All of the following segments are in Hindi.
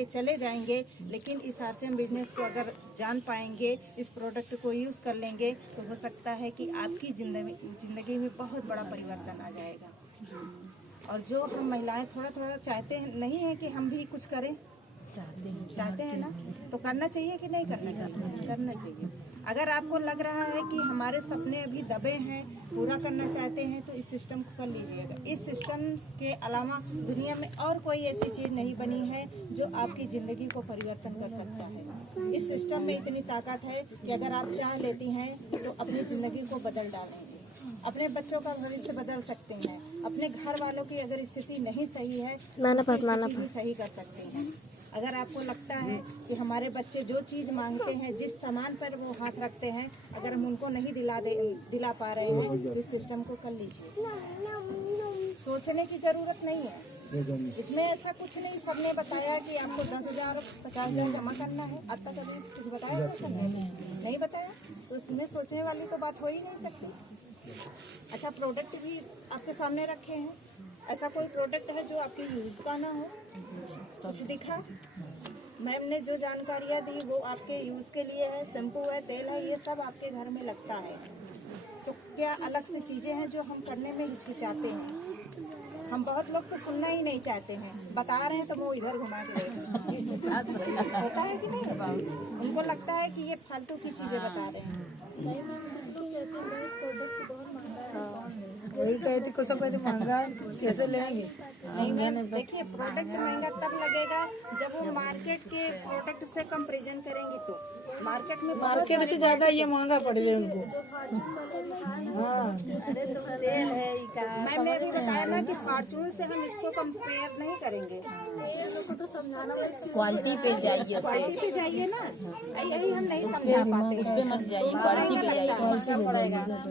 के चले जाएंगे, लेकिन इस आरसीएम बिजनेस को अगर जान पाएंगे, इस प्रोडक्ट को यूज़ कर लेंगे, तो हो सकता है कि आपकी ज़िंदगी में बहुत बड़ा परिवर्तन आ जाएगा। और जो हम महिलाएं थोड़ा थोड़ा चाहते हैं, नहीं है कि हम भी कुछ करें, चाहते हैं ना, तो करना चाहिए कि नहीं करना चाहिए? करना चाहिए। अगर आपको लग रहा है कि हमारे सपने अभी दबे हैं, पूरा करना चाहते हैं, तो इस सिस्टम को कर लीजिएगा। इस सिस्टम के अलावा दुनिया में और कोई ऐसी चीज़ नहीं बनी है जो आपकी ज़िंदगी को परिवर्तन कर सकता है। इस सिस्टम में इतनी ताकत है कि अगर आप चाह लेती हैं तो अपनी ज़िंदगी को बदल डालेंगे, अपने बच्चों का भविष्य बदल सकते हैं, अपने घर वालों की अगर स्थिति नहीं सही है तो स्थिति भी सही कर सकते हैं। अगर आपको लगता है कि हमारे बच्चे जो चीज़ मांगते हैं, जिस सामान पर वो हाथ रखते हैं, अगर हम उनको नहीं दिला पा रहे हैं, तो इस सिस्टम को कर लीजिए। सोचने की ज़रूरत नहीं है, इसमें ऐसा कुछ नहीं। सबने बताया कि आपको 10,000 50,000 जमा करना है, अब तक अभी कुछ बताया नहीं बताया, तो इसमें सोचने वाली तो बात हो ही नहीं सकती। अच्छा, प्रोडक्ट भी आपके सामने रखे हैं, ऐसा कोई प्रोडक्ट है जो आपके यूज़ का ना हो? कुछ दिखा? मैम ने जो जानकारियाँ दी वो आपके यूज़ के लिए है। शैम्पू है, तेल है, ये सब आपके घर में लगता है। तो क्या अलग से चीज़ें हैं जो हम करने में हिचकिचाते हैं? हम बहुत लोग तो सुनना ही नहीं चाहते हैं, बता रहे हैं तो वो इधर घुमा के होता है कि नहीं? उनको लगता है कि ये फालतू की चीज़ें बता रहे हैं। वही कहती कुछ कहते महंगा कैसे लेंगे? देखिए, प्रोडक्ट महंगा तब लगेगा जब वो मार्केट के प्रोडक्ट से कंपैरिजन करेंगे, तो मार्केट से ज्यादा ये महंगा पड़ेगा उनको। हाँ, मैंने अभी बताया ना कि फॉर्चून से हम इसको कंपेयर नहीं करेंगे। क्वालिटी पे जाइए, क्वालिटी पे जाइए ना, यही हम नहीं समझा पाते। उस पे मत जाइए, क्वालिटी पे जाइए।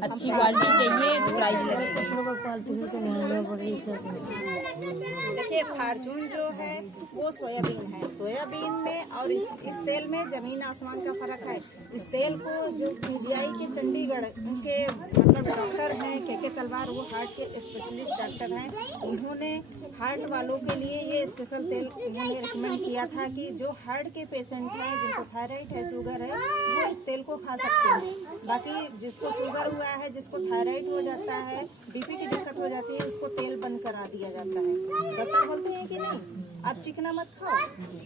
अच्छी क्वालिटी चाहिए तो प्राइस लगेगा। देखिए, फॉर्चून जो है वो सोयाबीन है। सोयाबीन में और इस तेल में जमीन आसमान का फर्क है। इस तेल को जो पीजीआई के चंडीगढ़ उनके मतलब डॉक्टर हैं के तलवार, वो हार्ट के स्पेशलिस्ट डॉक्टर हैं, उन्होंने हार्ट वालों के लिए ये स्पेशल तेल उन्होंने रिकमेंड किया था कि जो हार्ट के पेशेंट हैं, जिनको थायराइड है, शुगर है, वो इस तेल को खा सकते हैं। बाकी जिसको शुगर हुआ है, जिसको थायराइड हो जाता है, बीपी की दिक्कत हो जाती है, उसको तेल बंद करा दिया जाता है। डॉक्टर बोलते हैं कि नहीं, आप चिकना मत खाओ,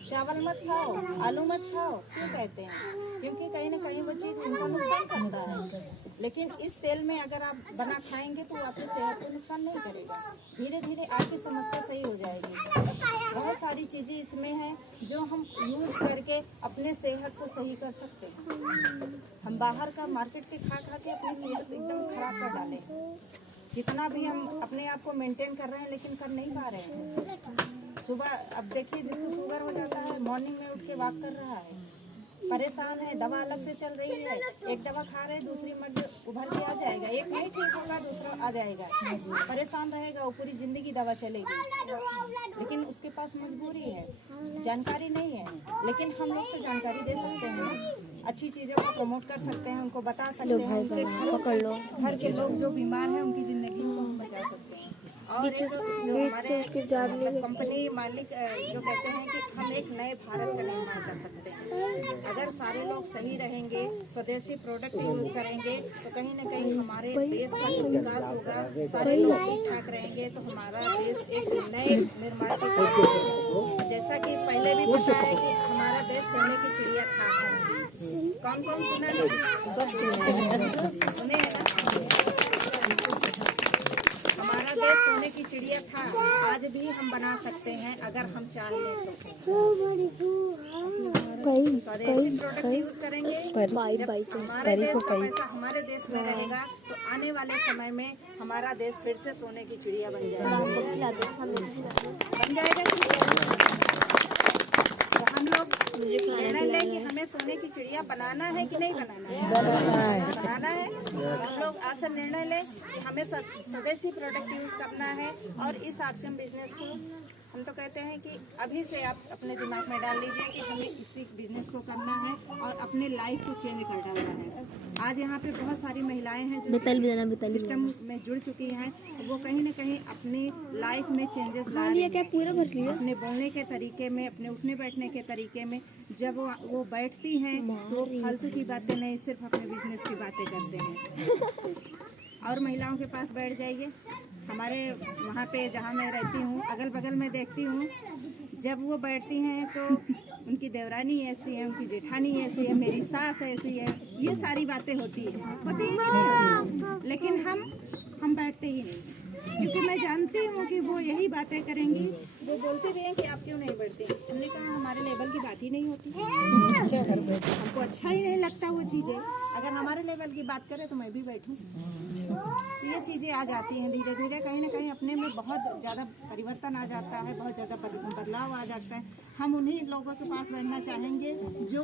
चावल मत खाओ, आलू मत खाओ। क्यों कहते हैं? क्योंकि कहीं ना कहीं वो चीज़ उनका नुकसान करता है। लेकिन इस तेल में अगर आप बना खाएंगे तो आपकी सेहत को नुकसान नहीं करेगा। धीरे धीरे आपकी समस्या सही हो जाएगी। बहुत सारी चीज़ें इसमें हैं जो हम यूज़ करके अपने सेहत को सही कर सकते हैं। हम बाहर का मार्केट के खा के अपनी सेहत एकदम खराब कर डालें। कितना भी हम अपने आप को मेंटेन कर रहे हैं, लेकिन कर नहीं पा रहे हैं। सुबह अब देखिए, जिसको शुगर हो जाता है, मॉर्निंग में उठ के वॉक कर रहा है, परेशान है, दवा अलग से चल रही है, एक दवा खा रहे, दूसरी मर्ज उभर के आ जाएगा, एक नहीं ठीक होगा, दूसरा आ जाएगा, परेशान रहेगा, वो पूरी जिंदगी दवा चलेगी। लेकिन उसके पास मजबूरी है, जानकारी नहीं है। लेकिन हम लोग तो जानकारी दे सकते हैं, अच्छी चीज़ों को प्रमोट कर सकते हैं, उनको बता सकते हैं, उनके घर के लोग जो बीमार हैं उनकी ज़िंदगी को हम बचा सकते हैं। और जो हमारे कंपनी मालिक जो कहते हैं कि हम एक नए भारत का निर्माण कर सकते हैं। अगर सारे लोग सही रहेंगे, स्वदेशी प्रोडक्ट यूज़ करेंगे, तो कहीं ना कहीं हमारे देश का जो विकास होगा, सारे लोग ठीक ठाक रहेंगे, तो हमारा देश एक नए निर्माण की तरफ बढ़ेगा। जैसा कि पहले भी पता है कि हमारा देश सोने की चिड़िया था। कौन कौन सुना सुने है ना? हमारा देश सोने की चिड़िया था, आज भी हम बना सकते हैं अगर हम चाहें तो। स्वदेशी प्रोडक्ट यूज करेंगे, जब हमारे देश का पैसा हमारे देश में रहेगा, तो आने वाले समय में हमारा देश फिर से सोने की चिड़िया बन जाएगा। तो हम लोग निर्णय लें कि हमें सोने की चिड़िया बनाना है कि नहीं बनाना है? बनाना है। हम लोग आज से निर्णय लें कि हमें स्वदेशी प्रोडक्ट यूज़ करना है और इस आरसीएम बिजनेस को हम तो कहते हैं कि अभी से आप अपने दिमाग में डाल लीजिए कि हमें इसी बिजनेस को करना है और अपने लाइफ को चेंज कर डालना है। आज यहाँ पे बहुत सारी महिलाएं हैं जो सिस्टम में जुड़ चुकी हैं, वो कहीं ना कहीं अपनी लाइफ में चेंजेस ला रही हैं। अपने बोलने के तरीके में, अपने उठने बैठने के तरीके में। जब वो बैठती हैं तो फालतू की बातें नहीं, सिर्फ अपने बिजनेस की बातें करते हैं। और महिलाओं के पास बैठ जाइए, हमारे वहाँ पे जहाँ मैं रहती हूँ अगल बगल में देखती हूँ, जब वो बैठती हैं तो उनकी देवरानी ऐसी है, उनकी जेठानी ऐसी है, मेरी सास ऐसी है, ये सारी बातें होती है कि नहीं? लेकिन हम बैठते ही नहीं, क्योंकि मैं जानती हूँ कि वो यही बातें करेंगी। वो बोलती भी हैं कि आप क्यों नहीं बढ़ती। हमने कहा हमारे लेवल की बात ही नहीं होती, हमको अच्छा ही नहीं लगता वो चीज़ें। अगर हमारे लेवल की बात करें तो मैं भी बैठूँ। तो ये चीज़ें आ जाती हैं धीरे धीरे, कहीं ना कहीं अपने में बहुत ज़्यादा परिवर्तन आ जाता है, बहुत ज़्यादा बदलाव आ जाता है। हम उन्हीं लोगों के पास बैठना चाहेंगे जो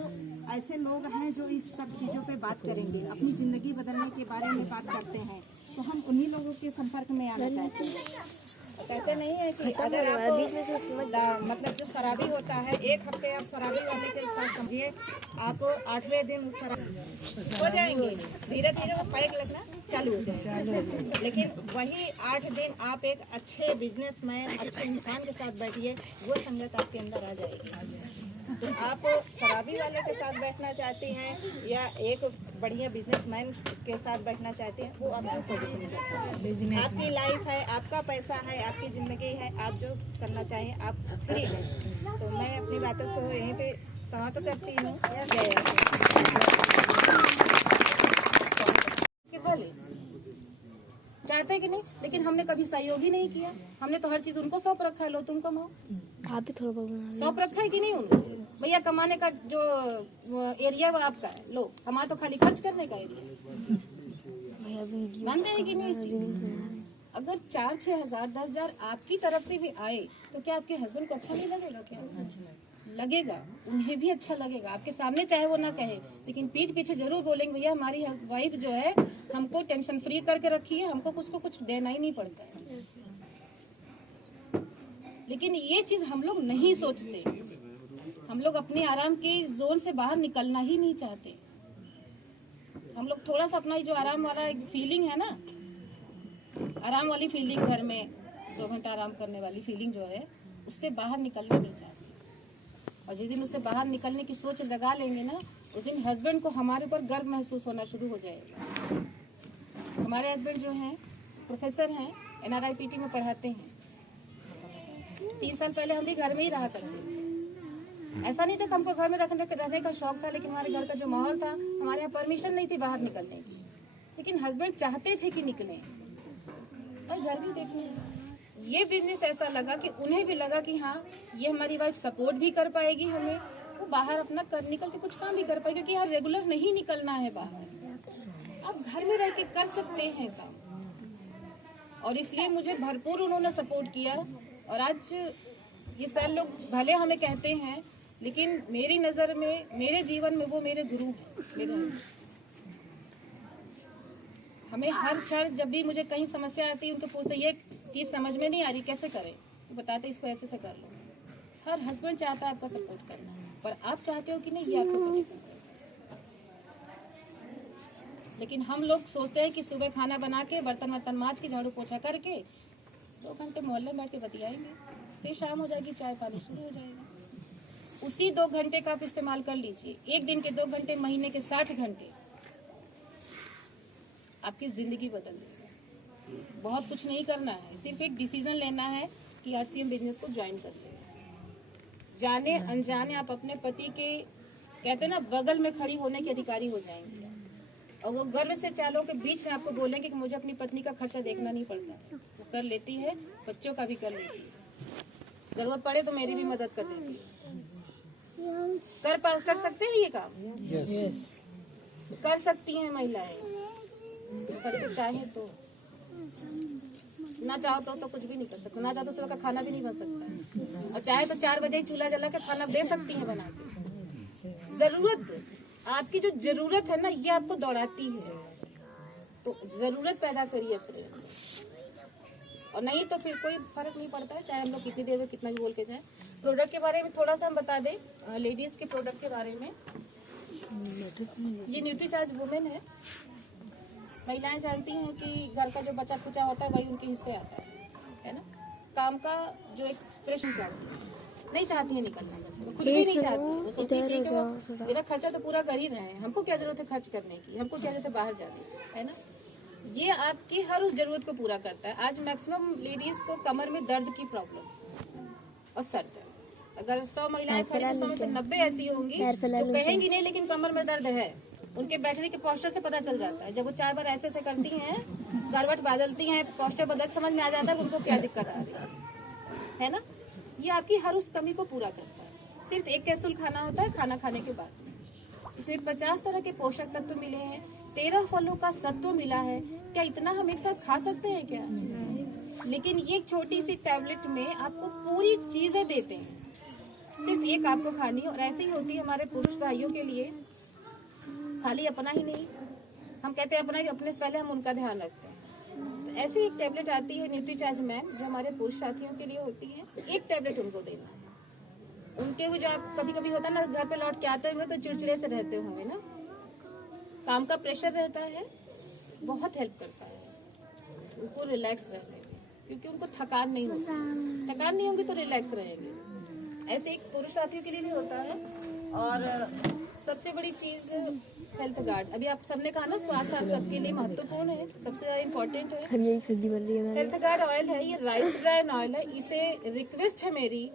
ऐसे लोग हैं जो इस सब चीज़ों पे बात करेंगे, अपनी ज़िंदगी बदलने के बारे में बात करते हैं। तो हम उन्हीं लोगों के संपर्क में आना चाहते हैं। कहते नहीं है कि अगर आप मतलब जो शराबी होता है, एक हफ्ते आप शराबी वाले के साथ समझिए, आप 8वें दिन उस शराब हो जाएंगे, धीरे धीरे वो पैक लगना चालू हो जाएगा। लेकिन वही 8 दिन आप एक अच्छे बिजनेसमैन, अच्छे इंसान के साथ बैठिए, वो संगत आपके अंदर आ जाएगी। तो आप शराबी वाले के साथ बैठना चाहती हैं या एक बढ़िया बिजनेसमैन के साथ बैठना चाहते हैं, वो आपको पसंद करता है। आपकी लाइफ है, आपका पैसा है, आपकी ज़िंदगी है, आप जो करना चाहें आप फ्री हैं। तो मैं अपनी बातों को यहीं पे समाप्त करती हूँ। चाहते हैं कि नहीं, लेकिन हमने कभी सहयोग ही नहीं किया। हमने तो हर चीज उनको सौंप रखा है, लो तुम कमाओ। आप भी थोड़ा सौंप रखा है कि नहीं उनको? भैया कमाने का जो एरिया वो आपका है, लो हमारा तो खाली खर्च करने का एरिया। मानते हैं कि नहीं इस चीज? अगर 4-6 हज़ार 10,000 आपकी तरफ से भी आए तो क्या आपके हस्बैंड को अच्छा नहीं लगेगा? क्या लगेगा? उन्हें भी अच्छा लगेगा। आपके सामने चाहे वो ना कहे, लेकिन पीठ पीछे जरूर बोलेंगे भैया हमारी वाइफ जो है हमको टेंशन फ्री करके रखी है, हमको उसको कुछ देना ही नहीं पड़ता है। लेकिन ये चीज हम लोग नहीं सोचते। हम लोग अपने आराम की जोन से बाहर निकलना ही नहीं चाहते। हम लोग थोड़ा सा अपना जो आराम वाला एक फीलिंग है ना, आराम वाली फीलिंग, घर में 2 घंटा आराम करने वाली फीलिंग जो है, उससे बाहर निकलना नहीं चाहते। और जिस दिन उससे बाहर निकलने की सोच लगा लेंगे ना, उस दिन हस्बैंड को हमारे ऊपर गर्व महसूस होना शुरू हो जाएगा। हमारे हस्बैंड जो हैं प्रोफेसर हैं, NRIPT में पढ़ाते हैं। 3 साल पहले हम भी घर में ही रहा करते थे। ऐसा नहीं था कि हमको घर में रहने का शौक था, लेकिन हमारे घर का जो माहौल था, हमारे यहाँ परमिशन नहीं थी बाहर निकलने की। लेकिन हस्बैंड चाहते थे कि निकलें और घर भी देखने। ये बिजनेस ऐसा लगा कि उन्हें भी लगा कि हाँ ये हमारी वाइफ सपोर्ट भी कर पाएगी हमें, वो बाहर अपना निकल के कुछ काम भी कर पाएगी, क्योंकि यहाँ रेगुलर नहीं निकलना है बाहर। आप घर में रह के कर सकते हैं काम। और इसलिए मुझे भरपूर उन्होंने सपोर्ट किया। और आज ये सारे लोग भले हमें कहते हैं, लेकिन मेरी नज़र में, मेरे जीवन में वो मेरे गुरु हैं, मेरे। हमें हर क्षण जब भी मुझे कहीं समस्या आती है, उनको पूछते ये चीज़ समझ में नहीं आ रही कैसे करें, तो बताते इसको ऐसे से कर लो। हर हस्बैंड चाहता है आपका सपोर्ट करना, पर आप चाहते हो कि नहीं ये आपको पता है। लेकिन हम लोग सोचते हैं कि सुबह खाना बना के, बर्तन वर्तन मांज के, झाड़ू पोछा करके 2 घंटे मोहल्ले में बैठ के बतियाएंगे, फिर शाम हो जाएगी, चाय पानी शुरू हो जाएगा। उसी 2 घंटे का आप इस्तेमाल कर लीजिए। एक दिन के 2 घंटे, महीने के 60 घंटे आपकी ज़िंदगी बदल देगी। बहुत कुछ नहीं करना है, सिर्फ एक डिसीजन लेना है कि RCM बिजनेस को ज्वाइन करिए। जाने अनजाने आप अपने पति के, कहते हैं ना, बगल में खड़ी होने के अधिकारी हो जाएंगे। और वो गर्व से चालों के बीच में आपको बोलेंगे कि मुझे अपनी पत्नी का खर्चा देखना नहीं पड़ता। वो कर लेती है, बच्चों का भी कर लेती है, जरूरत पड़े तो मेरी भी मदद कर देती है। कर सकते हैं ये काम? yes. कर सकती हैं महिलाएं, सबको चाहे तो। ना चाहो तो कुछ भी नहीं कर सकते। ना चाहो तो सुबह का खाना भी नहीं बन सकता, और चाहे तो 4 बजे ही चूल्हा जला के खाना दे सकती हैं बना के। जरूरत, आपकी जो जरूरत है ना, ये आपको दौड़ाती है, तो जरूरत पैदा करिए अपने। और नहीं तो फिर कोई फर्क नहीं पड़ता है, चाहे हम लोग कितनी देर में कितना भी बोल के जाएं। प्रोडक्ट के बारे में थोड़ा सा हम बता दें, लेडीज़ के प्रोडक्ट के बारे में। ये न्यूट्रीचार्ज वुमेन है। महिलाएं जानती हैं कि घर का जो बचा खुचा होता है वही उनके हिस्से आता है ना। काम का जो एक्सप्रेशन चाहती है, नहीं चाहती है निकलना, वो खुद भी नहीं चाहती। वो सोचती है ठीक है, वो मेरा खर्चा तो पूरा कर ही रहे हैं, हमको क्या जरूरत है खर्च करने की, हमको क्या जरूरत है बाहर जाने की, है ना। ये आपकी हर उस जरूरत को पूरा करता है। आज मैक्सिमम लेडीज को कमर में दर्द की प्रॉब्लम और सर दर्द, अगर 100 महिलाएं खड़ी तो 100 में से 90 ऐसी होंगी जो कहेंगी नहीं लेकिन कमर में दर्द है। उनके बैठने के पोस्चर से पता चल जाता है। जब वो 4 बार ऐसे ऐसे करती हैं, करवट बदलती हैं, पोस्चर बदल, समझ में आ जाता है कि उनको क्या दिक्कत आ रही है ना। ये आपकी हर उस कमी को पूरा करता है। सिर्फ एक कैप्सूल खाना होता है खाना खाने के बाद। इसमें 50 तरह के पोषक तत्व मिले हैं, 13 फलों का सत्व मिला है। क्या इतना हम एक साथ खा सकते हैं क्या? लेकिन ये छोटी सी टैबलेट में आपको पूरी चीजें देते हैं, सिर्फ एक आपको खानी है। और ऐसी ही होती है हमारे पुरुष भाइयों के लिए, खाली अपना ही नहीं, हम कहते हैं अपना ही, अपने से पहले हम उनका ध्यान रखते हैं। तो ऐसी एक टैबलेट आती है न्यूट्रीचार्ज मैन, जो हमारे पुरुष साथियों के लिए होती है। एक टैबलेट उनको देना है। उनके वो जो आप कभी कभी होता है ना, घर पे लौट के आते हुए तो चिड़चिड़े से रहते होंगे ना, काम का प्रेशर रहता है, बहुत हेल्प करता है उनको रिलैक्स रहने में, क्योंकि उनको थकान नहीं होती। थकान नहीं होगी तो रिलैक्स रहेंगे। ऐसे एक पुरुष साथियों के लिए भी होता है। और सबसे बड़ी चीज़ हेल्थ गार्ड। अभी आप सबने कहा ना, स्वास्थ्य आप सबके लिए महत्वपूर्ण है, सबसे ज़्यादा इम्पोर्टेंट है। हम यही सब्जी बन रही है। हेल्थ गार्ड ऑयल है, ये राइस ब्रान ऑयल है। इसे रिक्वेस्ट है मेरी,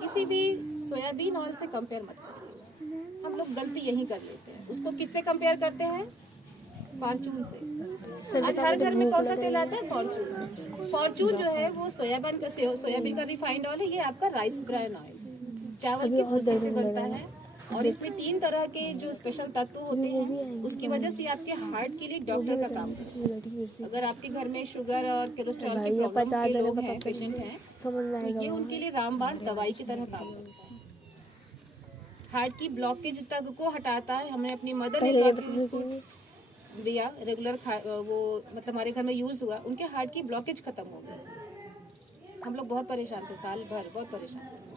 किसी भी सोयाबीन ऑयल से कंपेयर मत करिए। हम लोग गलती यही कर लेते हैं। उसको किससे कंपेयर करते हैं? फॉर्चून से। आज हर घर में कौन सा तेल आता है? फॉर्चून। फॉर्चून जो है वो सोयाबीन का रिफाइंड ऑयल है। ये आपका राइस ब्रान ऑयल चावल के भूसे से बनता है। और इसमें 3 तरह के जो स्पेशल तत्व होते हैं, उसकी वजह से आपके हार्ट के लिए डॉक्टर का काम करता है। अगर आपके घर में शुगर और कोलेस्ट्रॉल की प्रॉब्लम के लोग हैं, पेशेंट हैं, तो ये उनके लिए रामबाण दवाई की तरह काम करता है। हार्ट की ब्लॉकेज तक को हटाता है। हमने अपनी मदर इन लॉ की उसको दिया, रेगुलर वो मतलब हमारे घर में यूज हुआ, उनके हार्ट की ब्लॉकेज खत्म हो गई। हम लोग बहुत परेशान थे, साल भर बहुत परेशान थे।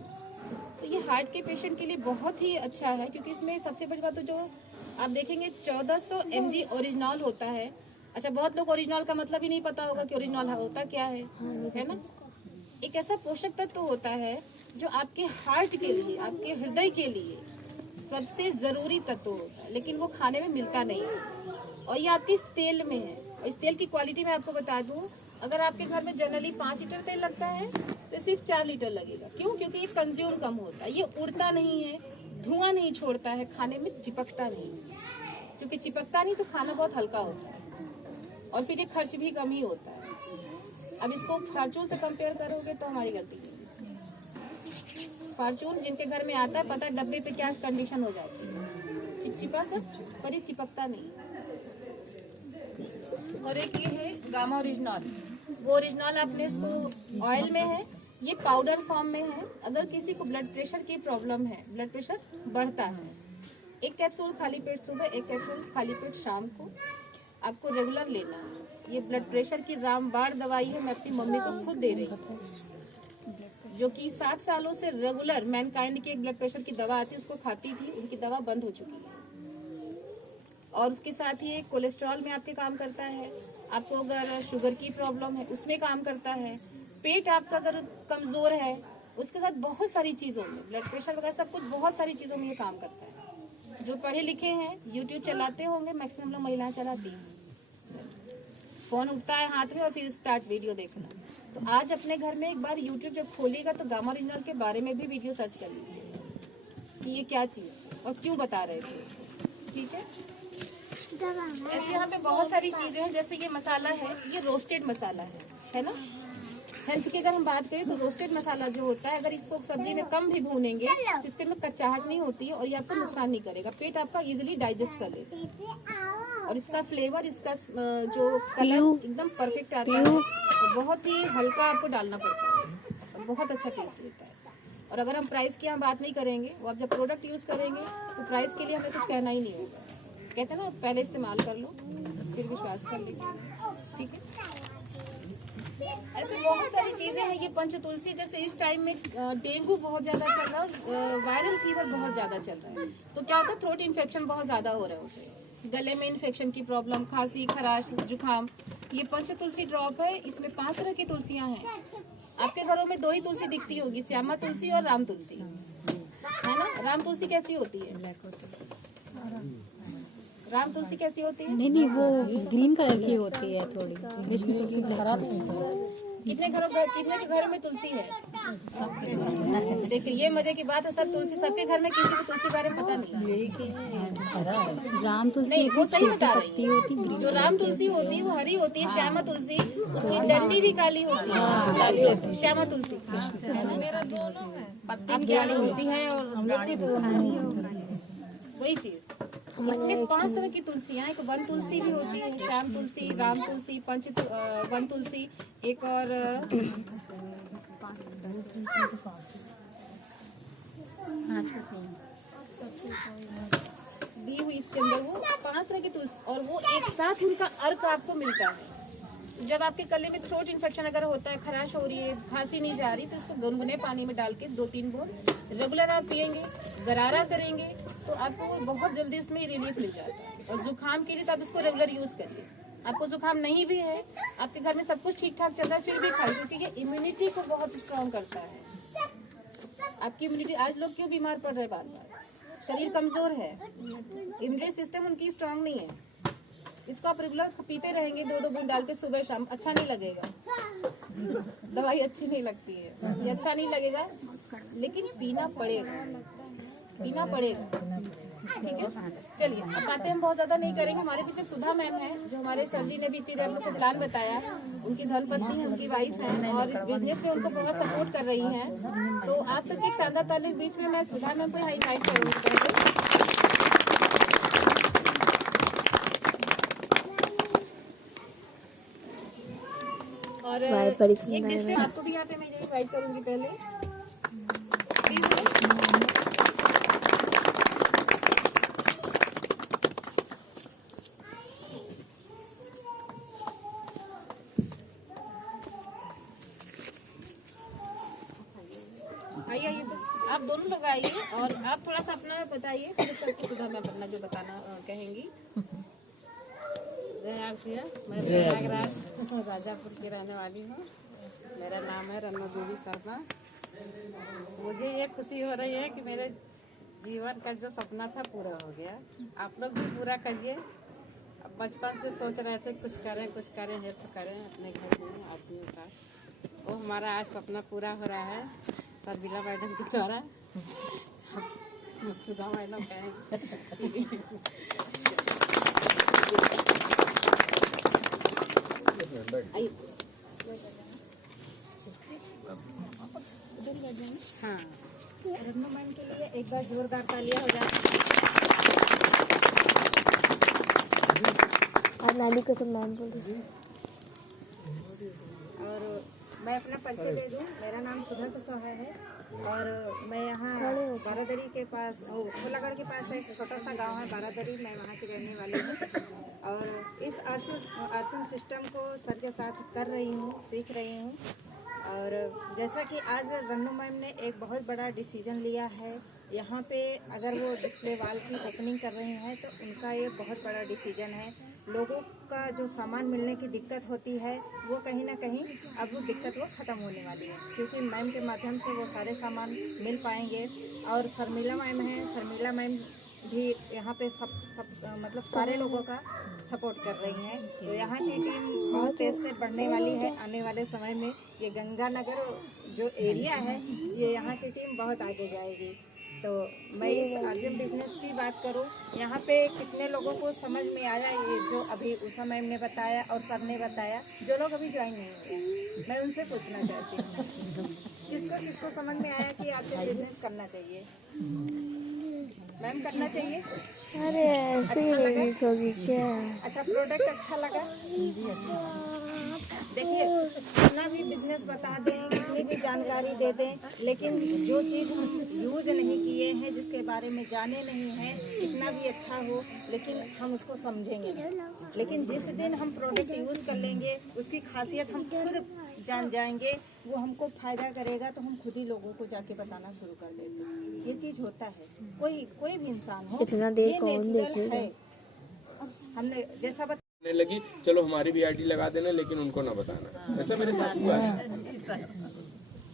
तो ये हार्ट के पेशेंट के लिए बहुत ही अच्छा है, क्योंकि इसमें सबसे बड़ी बात तो जो आप देखेंगे 1400 mg ओरिजिनल होता है। अच्छा, बहुत लोग ओरिजिनल का मतलब ही नहीं पता होगा कि ओरिजिनल होता क्या है ना। एक ऐसा पोषक तत्व होता है जो आपके हार्ट के लिए, आपके हृदय के लिए सबसे ज़रूरी तत्व होता है, लेकिन वो खाने में मिलता नहीं है। और ये आपके इस तेल में है। और इस तेल की क्वालिटी मैं आपको बता दूं, अगर आपके घर में जनरली 5 लीटर तेल लगता है तो सिर्फ 4 लीटर लगेगा। क्यों? क्योंकि ये कंज्यूम कम होता है, ये उड़ता नहीं है, धुआं नहीं छोड़ता है, खाने में चिपकता नहीं है। क्योंकि चिपकता नहीं तो खाना बहुत हल्का होता है, और फिर ये खर्च भी कम ही होता है। अब इसको फॉर्चून से कंपेयर करोगे तो हमारी गलती है। फॉर्चून जिनके घर में आता है, पता है डब्बे पे क्या कंडीशन हो जाती है, चिपचिपा सा, पर ये चिपकता नहीं। और एक ये है गामा ओरिजिनल। वो ओरिजिनल आपने इसको ऑयल में है, ये पाउडर फॉर्म में है। अगर किसी को ब्लड प्रेशर की प्रॉब्लम है, ब्लड प्रेशर बढ़ता है, 1 कैप्सूल खाली पेट सुबह, 1 कैप्सूल खाली पेट शाम को आपको रेगुलर लेना है। ये ब्लड प्रेशर की रामबाण दवाई है। मैं अपनी मम्मी को खुद दे रही हूँ, जो कि 7 सालों से रेगुलर मैनकाइंड की एक ब्लड प्रेशर की दवा आती है, उसको खाती थी। उनकी दवा बंद हो चुकी है। और उसके साथ ही एक कोलेस्ट्रॉल में आपके काम करता है। आपको अगर शुगर की प्रॉब्लम है उसमें काम करता है। पेट आपका अगर कमज़ोर है, उसके साथ बहुत सारी चीज़ों में, ब्लड प्रेशर वगैरह सब कुछ, बहुत सारी चीज़ों में ये काम करता है। जो पढ़े लिखे हैं, यूट्यूब चलाते होंगे, मैक्सिमम लोग महिलाएं चलाती हैं। फ़ोन उठता है हाथ में और फिर स्टार्ट वीडियो देखना। तो आज अपने घर में एक बार यूट्यूब जब खोलिएगा तो गामा ओरिजिनल के बारे में भी वीडियो सर्च कर लीजिए कि ये क्या चीज़ और क्यों बता रहे थे। ठीक है, ऐसे यहाँ पे बहुत सारी चीज़ें हैं। जैसे ये मसाला है, ये रोस्टेड मसाला है ना। हेल्थ की अगर हम बात करें तो रोस्टेड मसाला जो होता है, अगर इसको सब्जी में कम भी भूनेंगे तो इसके में कच्चाहट नहीं होती है और ये आपको नुकसान नहीं करेगा। पेट आपका इजीली डाइजेस्ट कर लेता है। और इसका फ्लेवर, इसका जो कलर एकदम परफेक्ट आता है। और बहुत ही हल्का आपको डालना पड़ता है और बहुत अच्छा टेस्ट देता है। और अगर हम प्राइस की हम बात नहीं करेंगे, वो आप जब प्रोडक्ट यूज़ करेंगे तो प्राइस के लिए हमें कुछ कहना ही नहीं होगा। कहते हैं ना, पहले इस्तेमाल कर लो फिर विश्वास कर लीजिए। ठीक है, ऐसे बहुत सारी चीजें हैं। ये पंच तुलसी, जैसे इस टाइम में डेंगू बहुत ज्यादा चल रहा है, वायरल फीवर बहुत ज्यादा चल रहा है, तो क्या होता है थ्रोट इन्फेक्शन बहुत ज्यादा हो रहे होते हैं, गले में इन्फेक्शन की प्रॉब्लम, खांसी, खराश, जुकाम। ये पंच तुलसी ड्रॉप है, इसमें 5 तरह की तुलसियां हैं। आपके घरों में 2 ही तुलसी दिखती होगी, श्यामा तुलसी और राम तुलसी, है ना। राम तुलसी कैसी होती है? राम तुलसी कैसी होती है? नहीं वो ग्रीन कलर की होती है थोड़ी, कृष्ण तुलसी खराब नहीं होता है। कितने के घर में तुलसी है? देखिए ये मजे की बात है, सब तुलसी सबके घर में, किसी को तुलसी बारे में पता नहीं है। राम तुलसी नहीं, वो सही बता रही होती है। जो राम तुलसी होती है वो हरी होती है, श्यामा तुलसी उसकी डंडी भी काली होती है, श्यामा तुलसी पत्ती भी काली होती है और वही चीज। इसमें 5 तरह की तुलसियां, एक वन तुलसी भी होती है, श्याम तुलसी, राम तुलसी, वन तुलसी, एक और दी हुई इसके अंदर वो 5 तरह की तुलसी, और वो एक साथ उनका अर्क आपको मिलता है। जब आपके गले में थ्रोट इन्फेक्शन अगर होता है, खराश हो रही है, खांसी नहीं जा रही, तो इसको गुनगुने पानी में डाल के 2-3 बूंद रेगुलर आप पियेंगे, गरारा करेंगे, तो आपको बहुत जल्दी उसमें रिलीफ मिल जाता है। और जुकाम के लिए तो आप इसको रेगुलर यूज करिए। आपको जुकाम नहीं भी है, आपके घर में सब कुछ ठीक ठाक चल रहा है, फिर भी खाइए, क्योंकि ये इम्यूनिटी को बहुत स्ट्रॉन्ग करता है। आपकी इम्यूनिटी, आज लोग क्यों बीमार पड़ रहे बार बार? शरीर कमजोर है, इम्यूनिटी सिस्टम उनकी स्ट्रांग नहीं है। इसको आप रेगुलर पीते रहेंगे 2-2 बूंद डाल के सुबह शाम, अच्छा नहीं लगेगा, दवाई अच्छी नहीं लगती है, ये अच्छा नहीं लगेगा, लेकिन पीना पड़ेगा, पीना पड़ेगा, ठीक है। चलिए अब बातें हम बहुत ज्यादा नहीं करेंगे। हमारे पीछे सुधा मैम है, जो हमारे सर जी ने भी इतनी देर में प्लान बताया, उनकी धर्मपत्नी है, उनकी वाइफ है, और इस बिजनेस में उनको बहुत सपोर्ट कर रही हैं। तो आप सबके एक शानदार तारीफ बीच में मैं सुधा मैम को यहाँ इन्वाइट करूँगी। और एक डिस्प्ले आपको भी यहाँ पे मैं इन्वाइट करूँगी पहले, प्लीज। आइए बस आप दोनों लोग आइए, और आप थोड़ा सा अपना बताइए, फिर सबको सुधा मैं अपना जो बताना कहेंगी। जय आरसिया, मैं प्रयागराज राजापुर की रहने वाली हूँ। मेरा नाम है रणमा देवी शर्मा। मुझे ये खुशी हो रही है कि मेरे जीवन का जो सपना था पूरा हो गया। आप लोग भी पूरा करिए। बचपन से सोच रहे थे कुछ करें, हेल्प करें अपने घर में आदमियों का, वो हमारा आज सपना पूरा हो रहा है सरबिला मैडम के द्वारा। सुधा मैडम कहें हाँ, रन्नू मैम के लिए एक बार जोरदार तालियां हो जाए। और नानी को तो नाम बोलो। और मैं अपना परिचय दे दूं, मेरा नाम सुधा कुशवाहा है, और मैं यहाँ बारादरी के पास, खोलागढ़ के पास एक छोटा सा गांव है बारादरी, मैं वहाँ की रहने वाली हूँ। और इस आरसीएम सिस्टम को सर के साथ कर रही हूँ, सीख रही हूँ। और जैसा कि आज रन्नू मैम ने एक बहुत बड़ा डिसीजन लिया है, यहाँ पे अगर वो डिस्प्ले वाल की ओपनिंग कर रहे हैं, तो उनका ये बहुत बड़ा डिसीजन है। लोगों का जो सामान मिलने की दिक्कत होती है, वो कहीं ना कहीं अब वो दिक्कत वो ख़त्म होने वाली है, क्योंकि मैम के माध्यम से वो सारे सामान मिल पाएंगे। और शर्मिला मैम है, शर्मिला मैम भी यहाँ पे सब मतलब सारे लोगों का सपोर्ट कर रही हैं। तो यहाँ की टीम बहुत तेज़ से बढ़ने वाली है आने वाले समय में। ये गंगानगर जो एरिया है, ये यहाँ की टीम बहुत आगे जाएगी। तो मैं इस आरसीएम बिजनेस की बात करूँ, यहाँ पे कितने लोगों को समझ में आया ये जो अभी उषा मैम ने बताया और सर ने बताया। जो लोग अभी ज्वाइन नहीं हुए, मैं उनसे पूछना चाहती हूँ, किसको समझ में आया कि आरसीएम बिजनेस करना चाहिए? मैम करना चाहिए? अरे ऐसे ही होगी क्या? अच्छा, प्रोडक्ट अच्छा लगा? देखिए, कितना भी बिजनेस बता दें, जितनी भी जानकारी दे दें, लेकिन जो चीज़ हम यूज नहीं किए हैं, जिसके बारे में जाने नहीं हैं, कितना भी अच्छा हो, लेकिन हम उसको समझेंगे नहीं। लेकिन जिस दिन हम प्रोडक्ट यूज़ कर लेंगे, उसकी खासियत हम खुद जान जाएंगे, वो हमको फ़ायदा करेगा, तो हम खुद ही लोगों को जाके बताना शुरू कर देते हैं। ये चीज़ होता है, कोई भी इंसान हो, इतना देर ये कौन नेचुरल देखेगा? है। हमने जैसा लगी चलो हमारी भी आईडी लगा देना, लेकिन उनको ना बताना। ऐसा मेरे साथ हुआ है,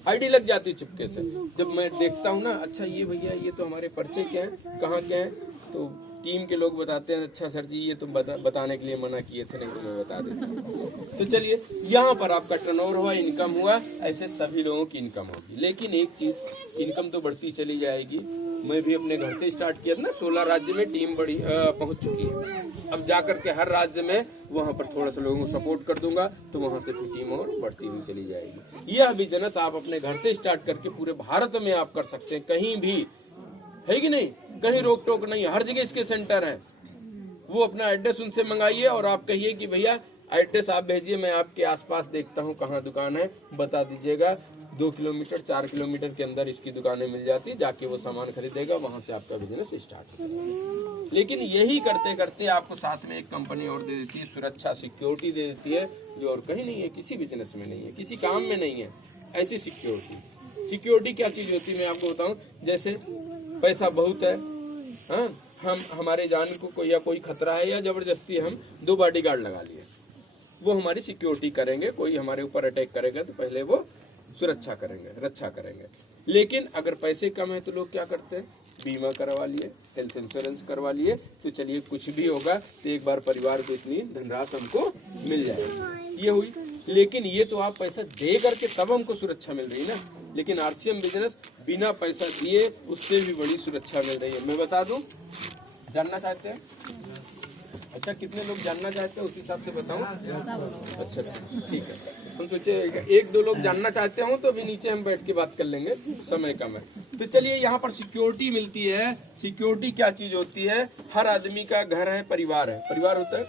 आईडी लग जाती चुपके से। जब मैं देखता हूँ ना, अच्छा ये भैया ये तो हमारे परिचय के हैं, कहाँ के हैं, तो टीम के लोग बताते हैं अच्छा सर जी ये तो बताने के लिए मना किए थे, नहीं तो मैं बता देता हूँ। तो चलिए यहाँ पर आपका टर्नओवर हुआ, इनकम हुआ, ऐसे सभी लोगों की इनकम होगी। लेकिन एक चीज, इनकम तो बढ़ती चली जाएगी। मैं भी अपने घर से स्टार्ट किया था ना, 16 राज्य में टीम बड़ी पहुंच चुकी है। अब जाकर के हर राज्य में वहां पर थोड़ा सा लोगों को सपोर्ट कर दूंगा, तो वहां से फिर टीम और बढ़ती हुई चली जाएगी। यह बिजनेस आप अपने घर से स्टार्ट करके पूरे भारत में आप कर सकते हैं, कहीं भी, है कि नहीं, कहीं रोक टोक नहीं, हर जगह इसके सेंटर हैं। वो अपना एड्रेस उनसे मंगाइए और आप कहिए कि भैया एड्रेस आप भेजिए, मैं आपके आसपास देखता हूँ कहाँ दुकान है, बता दीजिएगा। 2 किलोमीटर 4 किलोमीटर के अंदर इसकी दुकानें मिल जाती है, जाके वो सामान खरीदेगा, वहां से आपका बिजनेस स्टार्ट होगा। लेकिन यही करते करते आपको साथ में एक कंपनी और दे देती है, सुरक्षा, सिक्योरिटी दे देती है, जो और कहीं नहीं है, किसी बिजनेस में नहीं है, किसी काम में नहीं है। ऐसी सिक्योरिटी क्या चीज होती है मैं आपको बताऊं। जैसे पैसा बहुत है, हाँ, हम हमारे जान को कोई खतरा है या जबरदस्ती हम 2 बॉडीगार्ड लगा लिए, वो हमारी सिक्योरिटी करेंगे। कोई हमारे ऊपर अटैक करेगा तो पहले वो सुरक्षा करेंगे, रक्षा करेंगे। लेकिन अगर पैसे कम है तो लोग क्या करते हैं, बीमा करवा लिए, हेल्थ इंश्योरेंस करवा लिए, तो चलिए कुछ भी होगा तो एक बार परिवार को इतनी धनराशि हमको मिल जाएगी, ये हुई। लेकिन ये तो आप पैसा दे करके तब हमको सुरक्षा मिल रही है ना। लेकिन आरसीएम बिजनेस बिना पैसा दिए उससे भी बड़ी सुरक्षा मिल रही है। मैं बता दूं, जानना चाहते हैं? अच्छा, कितने लोग जानना चाहते हैं उस हिसाब से बताऊं? अच्छा ठीक है, हम सोचे 1-2 लोग जानना चाहते हो तो अभी नीचे हम बैठ के बात कर लेंगे, समय कम है। तो चलिए, यहाँ पर सिक्योरिटी मिलती है। सिक्योरिटी क्या चीज होती है? हर आदमी का घर है, परिवार है, परिवार होता है।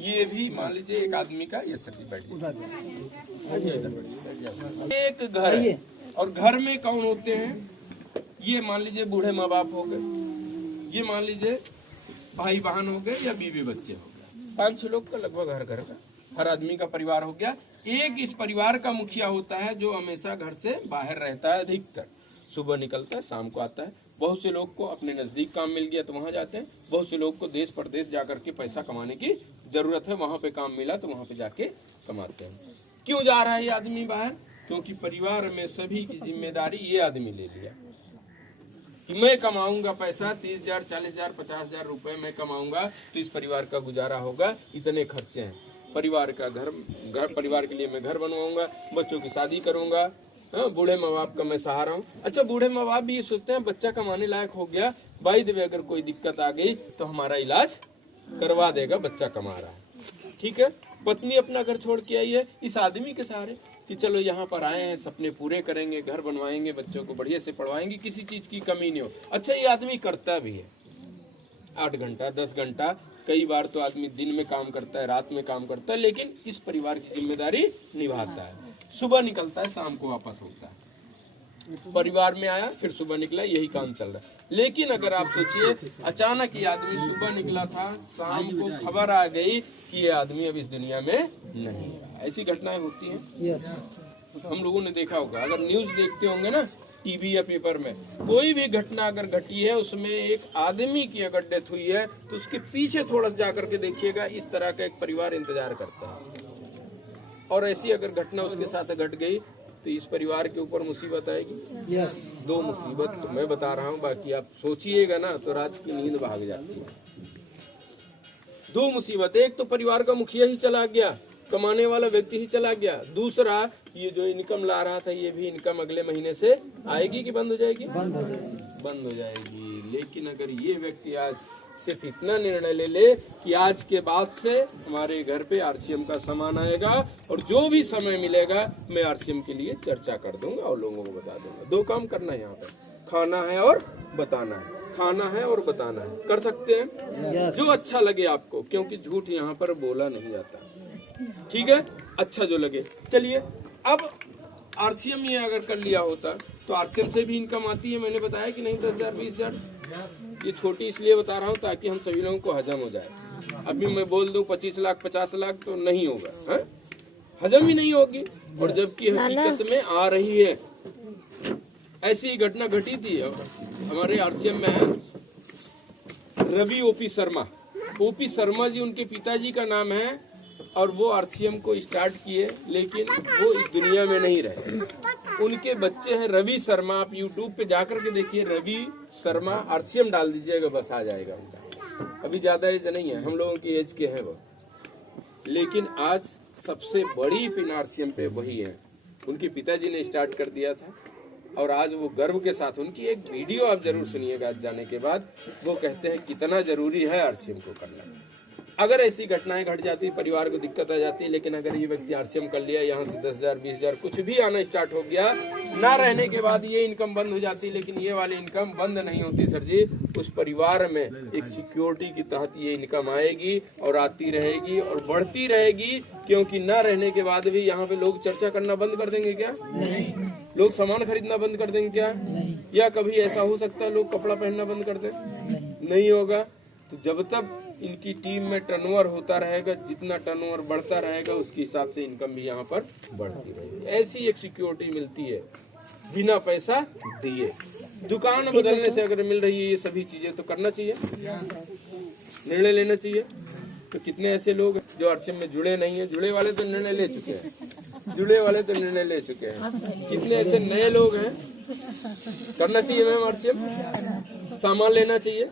ये भी मान लीजिए एक आदमी का, ये सर बैठिए, एक घर है, और घर में कौन होते हैं? ये मान लीजिए बूढ़े माँ बाप हो गए, ये मान लीजिए भाई बहन हो गए, या बीवी बच्चे हो गए, 5-6 लोग का लगभग घर का, हर आदमी का परिवार हो गया। एक इस परिवार का मुखिया होता है, जो हमेशा घर से बाहर रहता है, अधिकतर सुबह निकलता है, शाम को आता है। बहुत से लोग को अपने नजदीक काम मिल गया तो वहां जाते हैं, बहुत से लोग को देश प्रदेश जाकर के पैसा कमाने की जरूरत है, वहां पे काम मिला तो वहां पे जाके कमाते हैं। क्यों जा रहा है ये आदमी बाहर? क्योंकि परिवार में सभी की जिम्मेदारी ये आदमी ले लिया कि मैं कमाऊंगा पैसा, 30,000, 40,000, 50,000 रुपए मैं कमाऊंगा तो इस परिवार का गुजारा होगा, इतने खर्चे हैं। परिवार का घर परिवार के लिए मैं घर बनवाऊंगा, बच्चों की शादी करूंगा, हाँ, बूढ़े माँ बाप का मैं सहारा हूँ। अच्छा, बूढ़े माँ बाप भी ये सोचते हैं बच्चा कमाने लायक हो गया, बाई द वे अगर कोई दिक्कत आ गई तो हमारा इलाज करवा देगा, बच्चा कमा रहा है, ठीक है। पत्नी अपना घर छोड़ के आई है इस आदमी के सहारे कि चलो यहाँ पर आए हैं, सपने पूरे करेंगे, घर बनवाएंगे, बच्चों को बढ़िया से पढ़वाएंगे, किसी चीज की कमी नहीं हो। अच्छा, ये आदमी करता भी है 8 घंटा 10 घंटा, कई बार तो आदमी दिन में काम करता है, रात में काम करता है, लेकिन इस परिवार की जिम्मेदारी निभाता है। सुबह निकलता है, शाम को वापस होता है, परिवार में आया, फिर सुबह निकला, यही काम चल रहा है। लेकिन अगर आप सोचिए, अचानक ये आदमी सुबह निकला था, शाम को खबर आ गई कि ये आदमी अब इस दुनिया में नहीं है। ऐसी घटनाएं होती हैं, हम लोगों ने देखा होगा। अगर न्यूज देखते होंगे ना, टीवी या पेपर में, कोई भी घटना अगर घटी है, उसमें एक आदमी की अगर डेथ हुई है तो उसके पीछे थोड़ा सा जाकर के देखिएगा, इस तरह का एक परिवार इंतजार करता है। और ऐसी अगर घटना उसके साथ घट गई तो इस परिवार के ऊपर मुसीबत आएगी। 2 मुसीबत तो मैं बता रहा हूँ, बाकी आप सोचिएगा ना तो रात की नींद भाग जाती है। 2 मुसीबत, एक तो परिवार का मुखिया ही चला गया, कमाने वाला व्यक्ति ही चला गया। दूसरा, ये जो इनकम ला रहा था, ये भी इनकम अगले महीने से आएगी कि बंद हो जाएगी? बंद हो जाएगी। लेकिन अगर ये व्यक्ति आज सिर्फ इतना निर्णय ले ले कि आज के बाद से हमारे घर पे आरसीएम का सामान आएगा, और जो भी समय मिलेगा मैं आरसीएम के लिए चर्चा कर दूंगा और लोगों को बता दूंगा। 2 काम करना है यहाँ पे, खाना है और बताना है, खाना है और बताना है। कर सकते हैं जो अच्छा लगे आपको, क्योंकि झूठ यहाँ पर बोला नहीं जाता, ठीक है, अच्छा जो लगे। चलिए, अब आरसीएम ये अगर कर लिया होता तो आरसीएम से भी इनकम आती है। मैंने बताया कि नहीं 10,000 20,000। ये छोटी इसलिए बता रहा हूँ ताकि हम सभी लोगों को हजम हो जाए। अभी मैं बोल दूं 25 लाख 50 लाख तो नहीं होगा, है? हजम ही नहीं होगी। और जबकि हकीकत में आ रही है। ऐसी ही घटना घटी थी हमारे आरसीएम में है रवि ओपी शर्मा। ओपी शर्मा जी उनके पिताजी का नाम है और वो आरसीएम को स्टार्ट किए, लेकिन वो इस दुनिया में नहीं रहे। उनके बच्चे हैं रवि शर्मा। आप यूट्यूब पे जाकर के देखिए रवि शर्मा, आरसीएम डाल दीजिएगा बस आ जाएगा उनका। अभी ज्यादा एज नहीं है, हम लोगों की एज के हैं वो, लेकिन आज सबसे बड़ी पिन आरसीएम पे वही है। उनके पिताजी ने स्टार्ट कर दिया था और आज वो गर्व के साथ, उनकी एक वीडियो आप जरूर सुनिएगा आज जाने के बाद, वो कहते हैं कितना जरूरी है आरसीएम को करना। अगर ऐसी घटनाएं घट जाती, परिवार को दिक्कत आ जाती, लेकिन अगर ये व्यक्ति आरसीएम कर लिया, यहाँ से 10,000 20,000 कुछ भी आना स्टार्ट हो गया, ना रहने के बाद ये इनकम बंद हो जाती, लेकिन ये वाली इनकम बंद नहीं होती सर जी। उस परिवार में एक सिक्योरिटी के तहत ये इनकम आएगी और आती रहेगी और बढ़ती रहेगी, क्योंकि ना रहने के बाद भी यहाँ पे लोग चर्चा करना बंद कर देंगे क्या? लोग सामान खरीदना बंद कर देंगे क्या? या कभी ऐसा हो सकता है लोग कपड़ा पहनना बंद कर दें? नहीं होगा। तो जब तक इनकी टीम में टर्नओवर होता रहेगा, जितना टर्नओवर बढ़ता रहेगा उसके हिसाब से इनकम भी यहाँ पर बढ़ती रहेगी। ऐसी एक सिक्योरिटी मिलती है बिना पैसा दिए। दुकान बदलने से अगर मिल रही है ये सभी चीजें तो करना चाहिए, निर्णय लेना चाहिए। तो कितने ऐसे लोग जो आरसीएम में जुड़े नहीं है, जुड़े वाले तो निर्णय ले चुके हैं, जुड़े वाले तो निर्णय ले चुके हैं। कितने ऐसे नए लोग हैं, करना चाहिए मैम आरसीएम, सामान लेना चाहिए।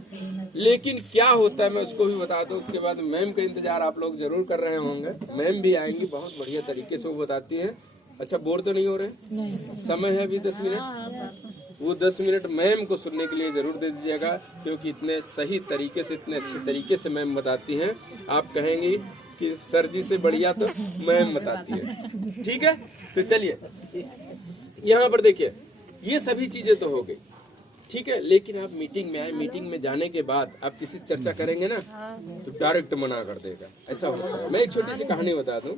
लेकिन क्या होता है मैं उसको भी बता दूं, उसके बाद मैम का इंतजार आप लोग जरूर कर रहे होंगे। मैम भी आएंगी, बहुत बढ़िया तरीके से वो बताती हैं। अच्छा बोर तो नहीं हो रहे? समय है अभी 10 मिनट। वो 10 मिनट मैम को सुनने के लिए जरूर दे दीजिएगा, क्योंकि इतने सही तरीके से, इतने अच्छे तरीके से मैम बताती हैं, आप कहेंगी कि सर जी से बढ़िया तो मैम बताती है। ठीक है, तो चलिए यहाँ पर देखिए, ये सभी चीजें तो हो गई, ठीक है। लेकिन आप मीटिंग में आए, मीटिंग में जाने के बाद आप किसी से चर्चा करेंगे ना तो डायरेक्ट मना कर देगा, ऐसा होता है। मैं एक छोटी सी कहानी बता दूं,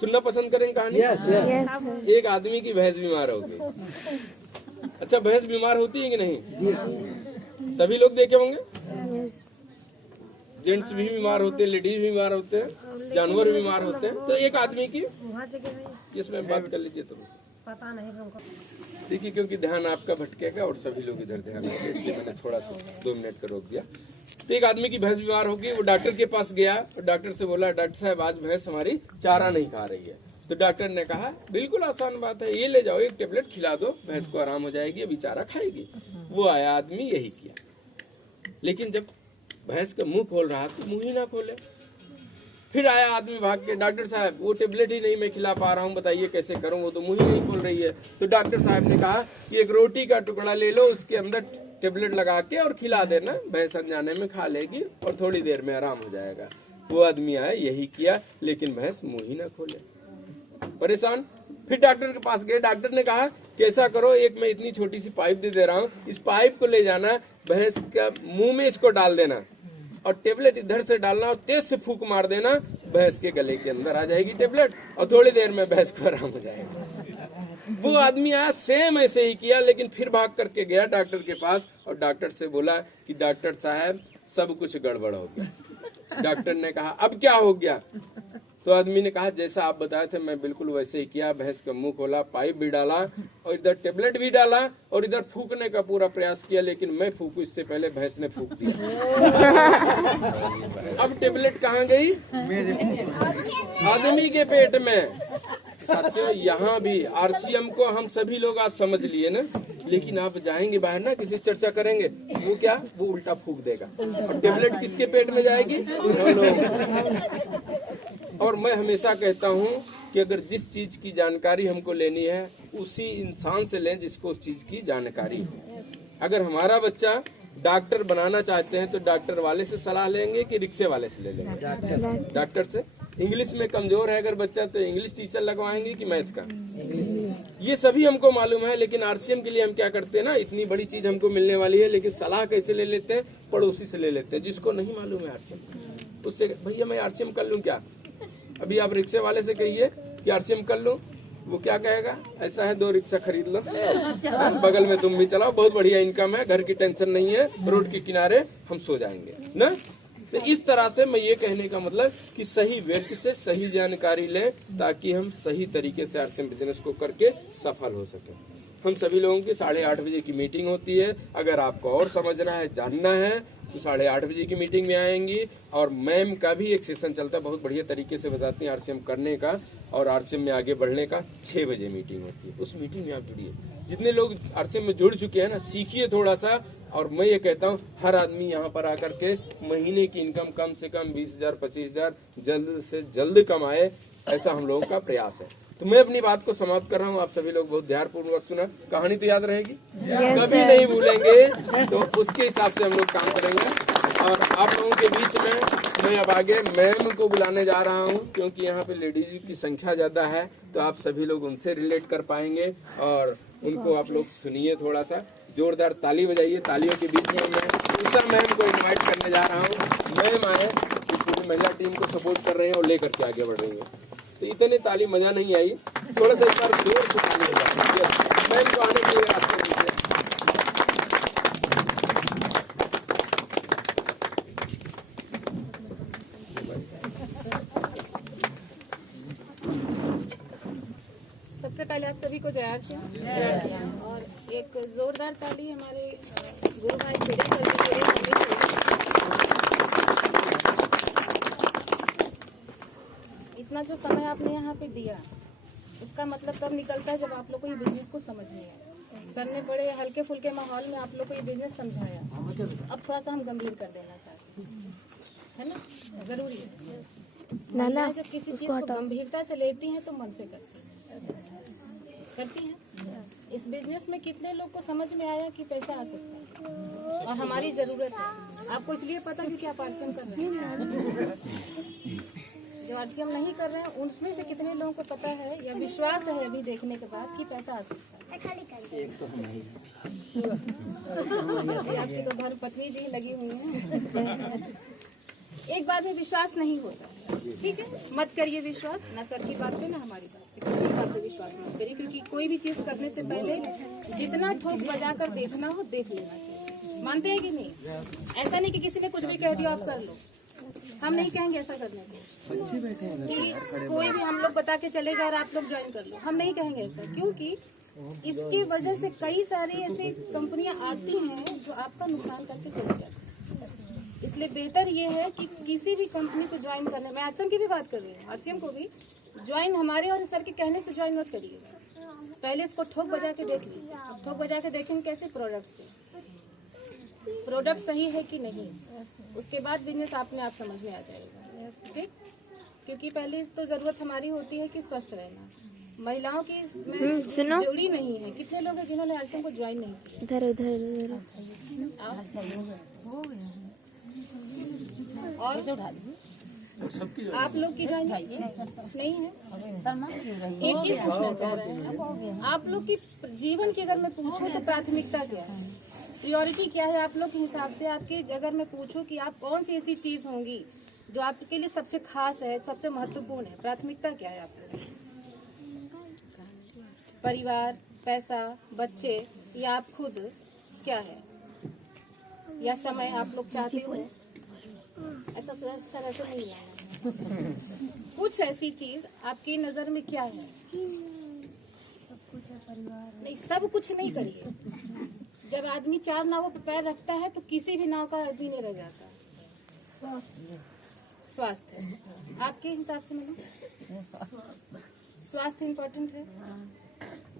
सुनना पसंद करेंगे कहानी? एक आदमी की भैंस बीमार हो गई। अच्छा, भैंस बीमार होती है कि नहीं? सभी लोग देखे होंगे, जेंट्स भी बीमार होते हैं, लेडीज भी बीमार होते हैं, जानवर भी बीमार होते हैं। तो एक आदमी की, इसमें बात कर लीजिए तो पता नहीं देखिए, क्योंकि ध्यान आपका भटकेगा और सभी लोग इधर ध्यान देंगे, इसलिए मैंने थोड़ा सा 2 मिनट का रोक दिया। तो एक आदमी की भैंस बीमार हो गई, वो डॉक्टर के पास गया और डॉक्टर से बोला, डॉक्टर साहब आज भैंस हमारी चारा नहीं खा रही है। तो डॉक्टर ने कहा बिल्कुल आसान बात है, ये ले जाओ, एक टेबलेट खिला दो, भैंस को आराम हो जाएगी, अभी चारा खाएगी। वो आया आदमी, यही किया। लेकिन जब भैंस का मुंह खोल रहा तो मुंह ही ना खोले। फिर आया आदमी भाग के, डॉक्टर साहब वो टेबलेट ही नहीं मैं खिला पा रहा हूँ, बताइए कैसे करूँ, वो तो मुंह ही नहीं खोल रही है। तो डॉक्टर साहब ने कहा कि एक रोटी का टुकड़ा ले लो, उसके अंदर टेबलेट लगा के और खिला देना, भैंस अनजाने में खा लेगी और थोड़ी देर में आराम हो जाएगा। वो आदमी आया, यही किया, लेकिन भैंस मुंह ही ना खोले, परेशान। फिर डॉक्टर के पास गए, डॉक्टर ने कहा कि ऐसा करो, एक मैं इतनी छोटी सी पाइप दे रहा हूँ, इस पाइप को ले जाना, भैंस का मुंह में इसको डाल देना और टेबलेट इधर से डालना और तेज से फूंक मार देना, भैंस के गले के अंदर आ जाएगी टेबलेट और थोड़ी देर में भैंस को आराम हो जाएगा। वो आदमी आया, सेम ऐसे ही किया, लेकिन फिर भाग करके गया डॉक्टर के पास और डॉक्टर से बोला कि डॉक्टर साहब सब कुछ गड़बड़ हो गया। डॉक्टर ने कहा अब क्या हो गया? तो आदमी ने कहा जैसा आप बताए थे मैं बिल्कुल वैसे ही किया, भैंस का मुंह खोला, पाइप भी डाला और इधर टेबलेट भी डाला और इधर फूकने का पूरा प्रयास किया, लेकिन मैं फूकूं इससे पहले भैंस ने फूक दिया। अब टेबलेट कहाँ गई? आदमी के पेट में। साथियों, यहाँ भी आरसीएम को हम सभी लोग आज समझ लिए ना, लेकिन आप जाएंगे बाहर ना, किसी चर्चा करेंगे, वो क्या, वो उल्टा फूक देगा और टेबलेट किसके पेट में जाएगी? और मैं हमेशा कहता हूँ कि अगर जिस चीज की जानकारी हमको लेनी है उसी इंसान से लें जिसको उस चीज की जानकारी हो। अगर हमारा बच्चा डॉक्टर बनाना चाहते हैं तो डॉक्टर वाले से सलाह लेंगे कि रिक्शे वाले से ले लेंगे? डॉक्टर से। इंग्लिश में कमजोर है अगर बच्चा तो इंग्लिश टीचर लगवाएंगे कि मैथ का? ये सभी हमको मालूम है, लेकिन आरसीएम के लिए हम क्या करते हैं ना, इतनी बड़ी चीज हमको मिलने वाली है, लेकिन सलाह कैसे ले लेते हैं? पड़ोसी से ले लेते हैं जिसको नहीं मालूम है आरसीएम, उससे भैया मैं आरसीएम कर लूँ क्या? अभी आप रिक्शे वाले से कहिए कि आरसीएम कर लो, वो क्या कहेगा, ऐसा है 2 रिक्शा खरीद लो, बगल में तुम भी चलाओ, बहुत बढ़िया इनकम है, घर की टेंशन नहीं है, रोड के किनारे हम सो जाएंगे ना। तो इस तरह से मैं ये कहने का मतलब कि सही व्यक्ति से सही जानकारी लें ताकि हम सही तरीके से आरसीएम बिजनेस को करके सफल हो सके। हम सभी लोगों की 8:30 बजे की मीटिंग होती है। अगर आपको और समझना है, जानना है तो 8:30 बजे की मीटिंग में आएंगी। और मैम का भी एक सेशन चलता है, बहुत बढ़िया तरीके से बताती हैं आरसीएम करने का और आरसीएम में आगे बढ़ने का। 6 बजे मीटिंग होती है, उस मीटिंग में आप जुड़िए। जितने लोग आरसीएम में जुड़ चुके हैं ना, सीखिए थोड़ा सा। और मैं ये कहता हूँ हर आदमी यहाँ पर आकर के महीने की इनकम कम से कम 20,000 25,000 जल्द से जल्द कमाए, ऐसा हम लोगों का प्रयास है। तो मैं अपनी बात को समाप्त कर रहा हूँ। आप सभी लोग बहुत ध्यानपूर्वक सुना। कहानी तो याद रहेगी, कभी नहीं भूलेंगे, तो उसके हिसाब से हम लोग काम करेंगे। और आप लोगों के बीच में मैं अब आगे मैम को बुलाने जा रहा हूँ, क्योंकि यहाँ पे लेडीज की संख्या ज़्यादा है, तो आप सभी लोग उनसे रिलेट कर पाएंगे और उनको आप लोग सुनिए। थोड़ा सा जोरदार ताली बजाइए। तालियों के बीच में मैं उषा मैम को इनवाइट करने जा रहा हूँ। मैम आए, पूरी महिला टीम को सपोर्ट कर रहे हैं और लेकर के आगे बढ़ रही हैं। तो इतने ताली मजा नहीं आई, थोड़ा सा एक बार जोर से ताली बजाइए। मैम को आने के लिए रास्ते दीजिए। सबसे पहले आप सभी को जय आरसीएम और एक जोरदार ताली हमारे गुरु भाई सूर्य सर जी के लिए। इतना जो समय आपने यहाँ पे दिया उसका मतलब तब निकलता है जब आप लोग को ये बिजनेस को समझ में आया। सर ने बड़े हल्के फुल्के माहौल में आप लोग को ये बिजनेस समझाया। अब थोड़ा सा हम गंभीर कर देना चाहते हैं, है ना, जरूरी है। महिलाएं जब किसी चीज को गंभीरता से लेती हैं तो मन से करती हैं। इस बिजनेस में कितने लोग को समझ में आया कि पैसा आ सकता है और हमारी जरूरत है। आपको इसलिए पता है कि आप आरसीएम कर रहे हैं। जो आरसीएम नहीं कर रहे हैं उनमें से कितने लोगों को पता है या विश्वास है अभी देखने के बाद कि पैसा आ सकता है। आपकी तो घर पत्नी जी लगी हुई है। एक बात में विश्वास नहीं होता, ठीक है, मत करिए विश्वास, ना सर की बात पे ना हमारी बात पे, किसी की बात पे विश्वास मत करिए। क्योंकि कोई भी चीज करने से पहले जितना ठोक बजा कर देखना हो देख लेना चाहिए। मानते हैं कि नहीं? ऐसा नहीं कि किसी ने कुछ भी कह दिया आप कर लो। हम नहीं कहेंगे ऐसा करने को कि कोई भी हम लोग बता के चले जा रहे आप लोग ज्वाइन कर लो, हम नहीं कहेंगे ऐसा। क्योंकि इसकी वजह से कई सारी ऐसी कंपनियां आती हैं जो आपका नुकसान करके चली जाती है। इसलिए बेहतर ये है कि किसी भी कंपनी को ज्वाइन करने, मैं आरसीएम की भी बात कर रही हूँ, आरसीएम को भी ज्वाइन हमारे और सर के कहने से ज्वाइन मत करिएगा। पहले इसको ठोक बजा के देख लीजिए। ठोक बजा के देखेंगे कैसे प्रोडक्ट से, प्रोडक्ट सही है कि नहीं, उसके बाद बिजनेस अपने आप समझ में आ जाएगा। ठीक, क्योंकि पहले तो जरूरत हमारी होती है कि स्वस्थ रहना। महिलाओं की इसमें जुड़ी नहीं है। कितने लोग हैं जिन्होंने आरसीएम को ज्वाइन नहीं किया? और आप लोग की ज्वाइन नहीं है। एक चीज पूछना चाह रहे हैं, आप लोग की जीवन की अगर मैं पूछूं तो प्राथमिकता क्या है, प्रायोरिटी क्या है आप लोग के हिसाब से? आपके अगर मैं पूछूं कि आप कौन सी ऐसी चीज होंगी जो आपके लिए सबसे खास है, सबसे महत्वपूर्ण है, प्राथमिकता क्या है आप लोग? परिवार, पैसा, बच्चे या आप खुद, क्या है? या समय आप लोग चाहते हो? ऐसा सर ऐसा नहीं है। कुछ ऐसी चीज आपकी नजर में क्या है? नहीं, सब कुछ नहीं करिए। जब आदमी 4 नावों पर पैर रखता है तो किसी भी नाव का आदमी नहीं रह जाता। स्वास्थ्य आपके हिसाब से मतलब स्वास्थ्य इम्पोर्टेंट है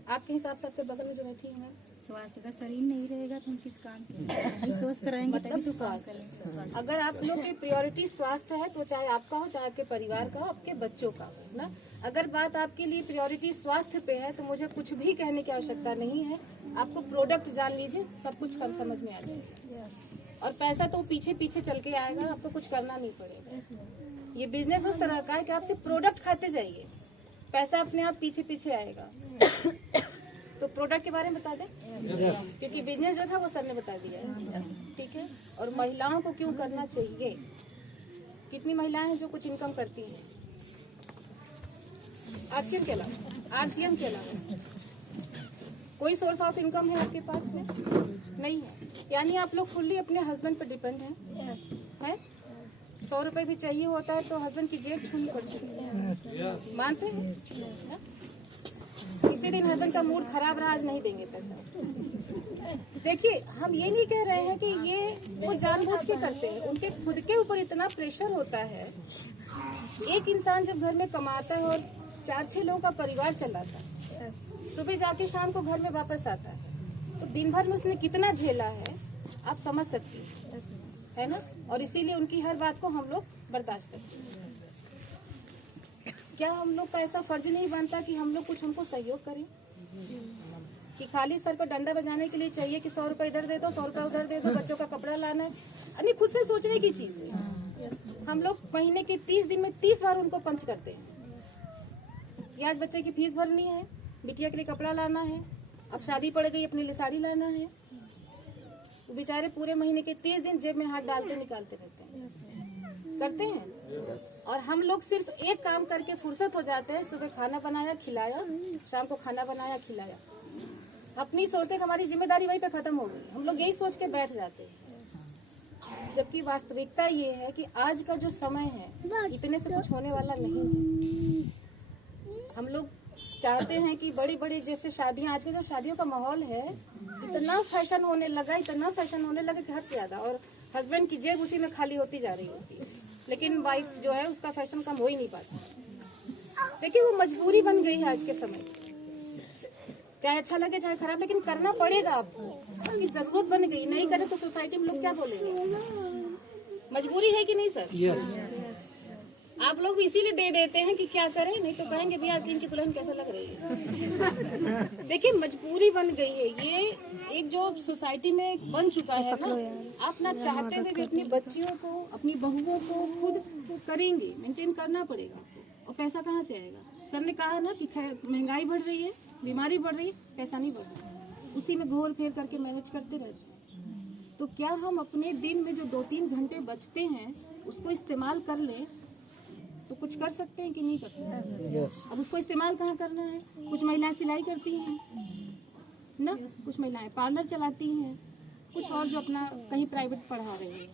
आपके हिसाब से? आपके बगल में जो बैठी है, स्वास्थ्य का शरीर नहीं रहेगा तो हम किस काम के? हम स्वस्थ रहेंगे मतलब स्वास्थ्य। अगर आप लोग की प्रायोरिटी स्वास्थ्य है तो चाहे आपका हो, चाहे आपके परिवार का हो, आपके बच्चों का हो ना। अगर बात आपके लिए प्रायोरिटी स्वास्थ्य पे है तो मुझे कुछ भी कहने की आवश्यकता नहीं है। आपको प्रोडक्ट जान लीजिए, सब कुछ कम समझ में आ जाएगा। और पैसा तो पीछे पीछे चल के आएगा, आपको कुछ करना नहीं पड़ेगा। ये बिजनेस उस तरह का है कि आप सिर्फ प्रोडक्ट खाते जाइए, पैसा अपने आप पीछे पीछे आएगा। तो प्रोडक्ट के बारे में बता दें, क्योंकि बिजनेस जो था वो सर ने बता दिया है, ठीक है। और महिलाओं को क्यों करना चाहिए? कितनी महिलाएं हैं जो कुछ इनकम करती हैं आरसीएम के अलावा? RCM के अलावा कोई सोर्स ऑफ इनकम है आपके पास में? नहीं है। यानी आप लोग फुल्ली अपने हस्बैंड पर डिपेंड हैं। 100 रुपए भी चाहिए होता है तो हस्बैंड की जेब छूनी पड़ती है, मानते हैं? किसी दिन हस्बैंड का मूड खराब रहा, आज नहीं देंगे पैसा। देखिए, हम ये नहीं कह रहे हैं कि ये वो जानबूझ के करते हैं, उनके खुद के ऊपर इतना प्रेशर होता है। एक इंसान जब घर में कमाता है और 4-6 लोगों का परिवार चलाता है, सुबह जाके शाम को घर में वापस आता है, तो दिन भर में उसने कितना झेला है आप समझ सकती है ना? और इसीलिए उनकी हर बात को हम लोग बर्दाश्त करते हैं। क्या हम लोग का ऐसा फर्ज नहीं बनता कि हम लोग कुछ उनको सहयोग करें? कि खाली सर पर डंडा बजाने के लिए चाहिए कि 100 रुपए इधर दे दो, 100 रुपए उधर दे दो, बच्चों का कपड़ा लाना है, यानी खुद से सोचने की चीज है। हम लोग महीने के 30 दिन में 30 बार उनको पंच करते हैं कि आज बच्चे की फीस भरनी है, बिटिया के लिए कपड़ा लाना है, अब शादी पड़ गई अपने लिए साड़ी लाना है। तो बेचारे पूरे महीने के 30 दिन जेब में हाथ डालते निकालते रहते हैं, करते हैं। और हम लोग सिर्फ एक काम करके फुर्सत हो जाते हैं, सुबह खाना बनाया खिलाया, शाम को खाना बनाया खिलाया, अपनी सोचते हैं हमारी जिम्मेदारी वहीं पे खत्म हो गई, हम लोग यही सोच के बैठ जाते हैं। जबकि वास्तविकता ये है कि आज का जो समय है इतने से कुछ होने वाला नहीं है। हम लोग चाहते हैं कि बड़ी बड़ी जैसे शादियां, आज का जो शादियों का माहौल है इतना फैशन होने लगा, इतना फैशन होने लगा कि हद से ज्यादा, और हस्बैंड की जेब उसी में खाली होती जा रही होती है, लेकिन वाइफ जो है उसका फैशन कम हो ही नहीं पाता। देखिए, वो मजबूरी बन गई है आज के समय, चाहे अच्छा लगे चाहे खराब, लेकिन करना पड़ेगा आपको, आपकी जरूरत बन गई। नहीं करे तो सोसाइटी में लोग क्या बोलेंगे? मजबूरी है कि नहीं सर? यस। आप लोग भी इसीलिए दे देते हैं कि क्या करें, नहीं तो कहेंगे भैया आपकी इनकी दुल्हन कैसा लग रही है। देखिए, मजबूरी बन गई है, ये एक जो सोसाइटी में बन चुका है ना, आप ना चाहते हुए भी अपनी बच्चियों को, अपनी बहुओं को खुद करेंगे, मेंटेन करना पड़ेगा आपको। और पैसा कहाँ से आएगा? सर ने कहा ना कि महंगाई बढ़ रही है, बीमारी बढ़ रही है, पैसा नहीं बढ़ रहा, उसी में घोर फेर करके मैनेज करते रहते हैं। तो क्या हम अपने दिन में जो 2-3 घंटे बचते हैं उसको इस्तेमाल कर लें तो कुछ कर सकते हैं कि नहीं कर सकते? अब उसको इस्तेमाल कहाँ करना है? कुछ महिलाएं सिलाई करती हैं ना, कुछ महिलाएं पार्लर चलाती हैं, कुछ और जो अपना कहीं प्राइवेट पढ़ा रही हैं।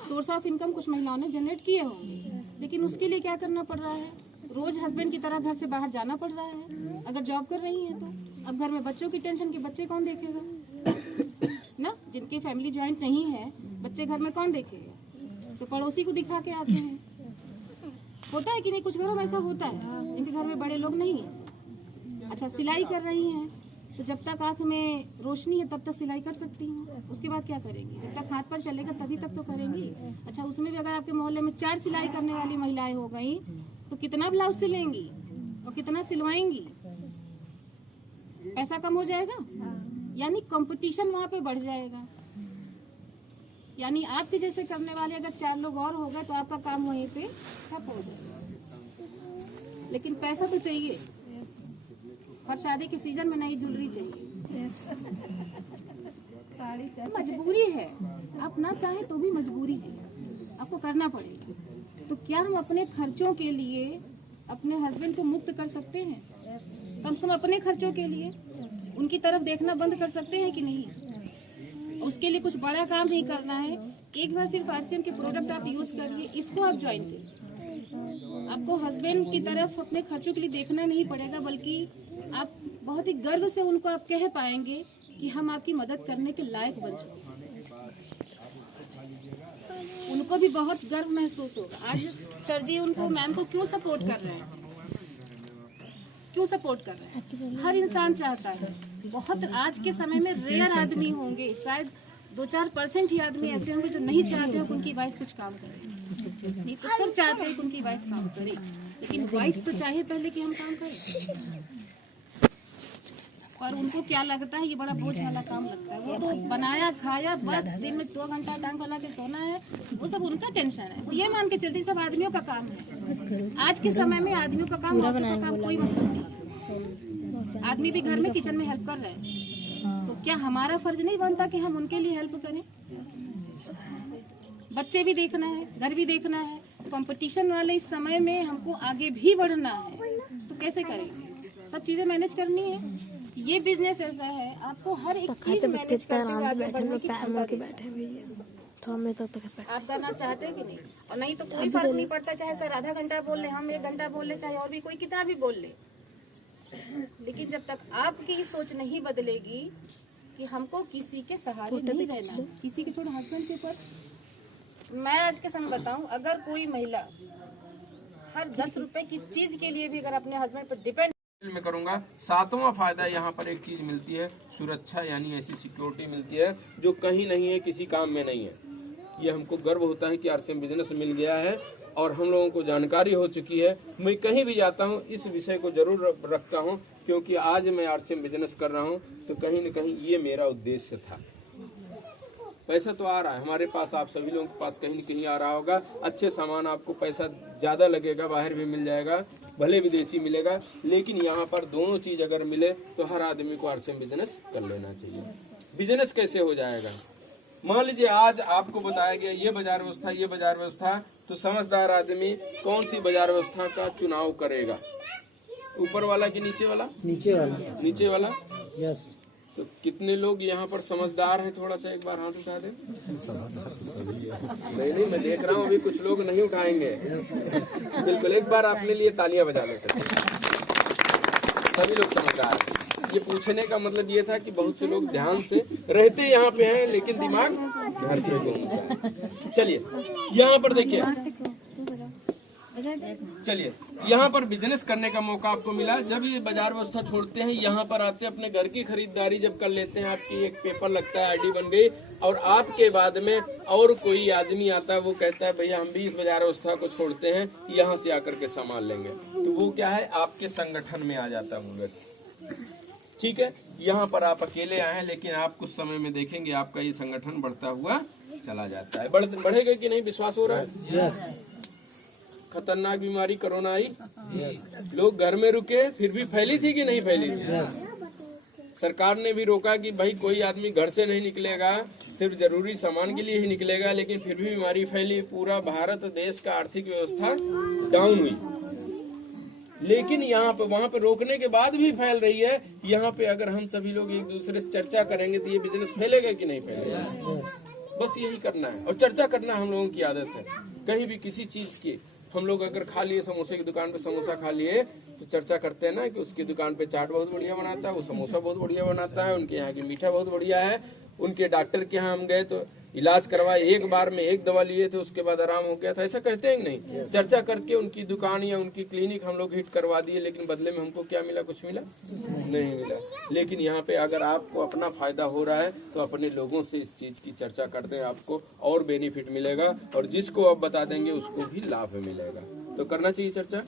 सोर्स ऑफ इनकम कुछ महिलाओं ने जनरेट किए होंगे, लेकिन उसके लिए क्या करना पड़ रहा है? रोज हस्बैंड की तरह घर से बाहर जाना पड़ रहा है, अगर जॉब कर रही हैं तो। अब घर में बच्चों की टेंशन कि बच्चे कौन देखेगा ना, जिनकी फैमिली ज्वाइंट नहीं है, बच्चे घर में कौन देखेगा? तो पड़ोसी को दिखा के आते हैं। होता है कि नहीं? कुछ घरों में ऐसा होता है जिनके घर में बड़े लोग नहीं है। अच्छा, सिलाई कर रही हैं तो जब तक आंख में रोशनी है तब तक सिलाई कर सकती हैं, उसके बाद क्या करेंगी? जब तक हाथ पर चलेगा तभी तक तो करेंगी। अच्छा, उसमें भी अगर आपके मोहल्ले में 4 सिलाई करने वाली महिलाएं हो गई तो कितना ब्लाउज सिलेंगी और कितना सिलवाएंगी? पैसा कम हो जाएगा, यानी कंपटीशन वहाँ पे बढ़ जाएगा। यानी आपके जैसे करने वाले अगर 4 लोग और हो गए तो आपका काम वहीं पे ठप हो जाएगा। लेकिन पैसा तो चाहिए, हर शादी के सीजन में नई ज्वेलरी चाहिए, साड़ी चाहिए, मजबूरी है। आप ना चाहें तो भी मजबूरी है, आपको करना पड़ेगा। तो क्या हम अपने खर्चों के लिए अपने हस्बैंड को मुक्त कर सकते हैं? कम से कम अपने खर्चों के लिए उनकी तरफ देखना बंद कर सकते हैं कि नहीं? उसके लिए कुछ बड़ा काम नहीं करना है, एक बार सिर्फ RCM के प्रोडक्ट आप यूज करिए, इसको आप ज्वाइन करिए। आपको हस्बैंड की तरफ अपने खर्चों के लिए देखना नहीं पड़ेगा, बल्कि आप बहुत ही गर्व से उनको आप कह पाएंगे कि हम आपकी मदद करने के लायक बन चुके। उनको भी बहुत गर्व महसूस होगा। आज सर जी उनको, मैम को क्यों सपोर्ट कर रहे हैं? क्यों सपोर्ट कर रहे हैं? हर इंसान चाहता है, बहुत आज के समय में रेयर आदमी होंगे, शायद 2-4% ही आदमी ऐसे होंगे जो नहीं चाहते हो कि उनकी वाइफ कुछ काम करे। नहीं तो सब चाहते हैं कि उनकी वाइफ काम करे, लेकिन वाइफ तो चाहे पहले कि हम काम करें। और उनको क्या लगता है, ये बड़ा बोझ वाला काम लगता है। वो तो बनाया खाया, बस दिन में 2 घंटा टांग फैला के सोना है, वो सब उनका टेंशन है। वो ये मान के चलती सब आदमियों का काम है। आज के समय में आदमियों का काम, औरतों का काम कोई मतलब नहीं। आदमी भी घर में किचन में हेल्प कर रहे हैं, तो क्या हमारा फर्ज नहीं बनता कि हम उनके लिए हेल्प करें? बच्चे भी देखना है, घर भी देखना है। कंपटीशन वाले इस समय में हमको आगे भी बढ़ना है, तो कैसे करेंगे? सब चीजें मैनेज करनी है। ये बिजनेस ऐसा है आपको हर एक चीज मैनेज करते हुए आगे बढ़ने की क्षमता देता है। आप करना चाहते हैं कि नहीं? और नहीं तो कोई फर्क नहीं पड़ता, चाहे सर आधा घंटा बोल ले, हम 1 घंटा बोल ले, चाहे और भी कोई कितना भी बोल ले, लेकिन जब तक आपकी सोच नहीं बदलेगी कि हमको किसी के सहारे नहीं रहना, किसी के छोड़ हस्बैंड के ऊपर। मैं आज के समय बताऊं, अगर कोई महिला हर 10 रुपए की चीज के लिए भी अगर अपने हस्बैंड पर डिपेंड में करूंगा। 7वां फायदा यहाँ पर एक चीज मिलती है, सुरक्षा, यानी ऐसी सिक्योरिटी मिलती है जो कहीं नहीं है, किसी काम में नहीं है। ये हमको गर्व होता है कि आरसीएम बिजनेस मिल गया है और हम लोगों को जानकारी हो चुकी है। मैं कहीं भी जाता हूँ इस विषय को जरूर रखता हूँ, क्योंकि आज मैं आरसीएम बिजनेस कर रहा हूँ तो कहीं न कहीं ये मेरा उद्देश्य था। पैसा तो आ रहा है हमारे पास, आप सभी लोगों के पास कहीं न कहीं आ रहा होगा। अच्छे सामान आपको पैसा ज़्यादा लगेगा, बाहर भी मिल जाएगा, भले विदेशी मिलेगा, लेकिन यहाँ पर दोनों चीज़ अगर मिले तो हर आदमी को आरसीएम बिजनेस कर लेना चाहिए। बिजनेस कैसे हो जाएगा? मान लीजिए आज आपको बताया गया ये बाजार व्यवस्था, ये बाजार व्यवस्था, तो समझदार आदमी कौन सी बाजार व्यवस्था का चुनाव करेगा? ऊपर वाला कि नीचे वाला? नीचे वाला। नीचे वाला। यस। तो कितने लोग यहाँ पर समझदार हैं? थोड़ा सा एक बार हाथ उठा दें। नहीं, मैं देख रहा हूँ अभी कुछ लोग नहीं उठाएंगे। बिल्कुल, एक बार अपने लिए तालियां बजा ले सकते। सभी लोग समझदार हैं। ये पूछने का मतलब ये था कि बहुत से लोग ध्यान से रहते यहाँ पे हैं लेकिन दिमाग घर पे घूमता है। चलिए यहाँ पर देखिए, चलिए यहाँ पर बिजनेस करने का मौका आपको मिला। जब ये बाजार व्यवस्था छोड़ते हैं, यहाँ पर आते हैं, अपने घर की खरीदारी जब कर लेते हैं, आपकी एक पेपर लगता है, आईडी बन गई, और आपके बाद में और कोई आदमी आता है, वो कहता है भैया हम भी इस बाजार व्यवस्था को छोड़ते हैं, यहाँ से आकर के सामान लेंगे, तो वो क्या है, आपके संगठन में आ जाता है वो व्यक्ति। ठीक है, यहाँ पर आप अकेले आए हैं, लेकिन आप कुछ समय में देखेंगे आपका ये संगठन बढ़ता हुआ चला जाता है। बढ़ेगा कि नहीं? विश्वास हो रहा है? यस। खतरनाक बीमारी कोरोना आई, लोग घर में रुके, फिर भी फैली थी कि नहीं फैली थी? सरकार ने भी रोका कि भाई कोई आदमी घर से नहीं निकलेगा, सिर्फ जरूरी सामान के लिए ही निकलेगा, लेकिन फिर भी बीमारी फैली। पूरा भारत देश का आर्थिक व्यवस्था डाउन हुई, लेकिन यहाँ पे वहाँ पे रोकने के बाद भी फैल रही है। यहाँ पे अगर हम सभी लोग एक दूसरे से चर्चा करेंगे तो ये बिजनेस फैलेगा कि नहीं फैलेगा? बस यही करना है, और चर्चा करना हम लोगों की आदत है। कहीं भी किसी चीज की हम लोग अगर खा लिए, समोसे की दुकान पे समोसा खा लिए, तो चर्चा करते हैं ना कि उसकी दुकान पे चाट बहुत बढ़िया बनाता है, वो समोसा बहुत बढ़िया बनाता है, उनके यहाँ की मीठा बहुत बढ़िया है, उनके डॉक्टर के यहाँ हम गए तो इलाज करवाए, एक बार में एक दवा लिए थे, उसके बाद आराम हो गया था। ऐसा कहते हैं कि नहीं? चर्चा करके उनकी दुकान या उनकी क्लिनिक हम लोग हिट करवा दिए, लेकिन बदले में हमको क्या मिला? कुछ मिला नहीं मिला। लेकिन यहाँ पे अगर आपको अपना फायदा हो रहा है तो अपने लोगों से इस चीज की चर्चा करते हैं, आपको और बेनिफिट मिलेगा, और जिसको आप बता देंगे उसको भी लाभ मिलेगा। तो करना चाहिए चर्चा।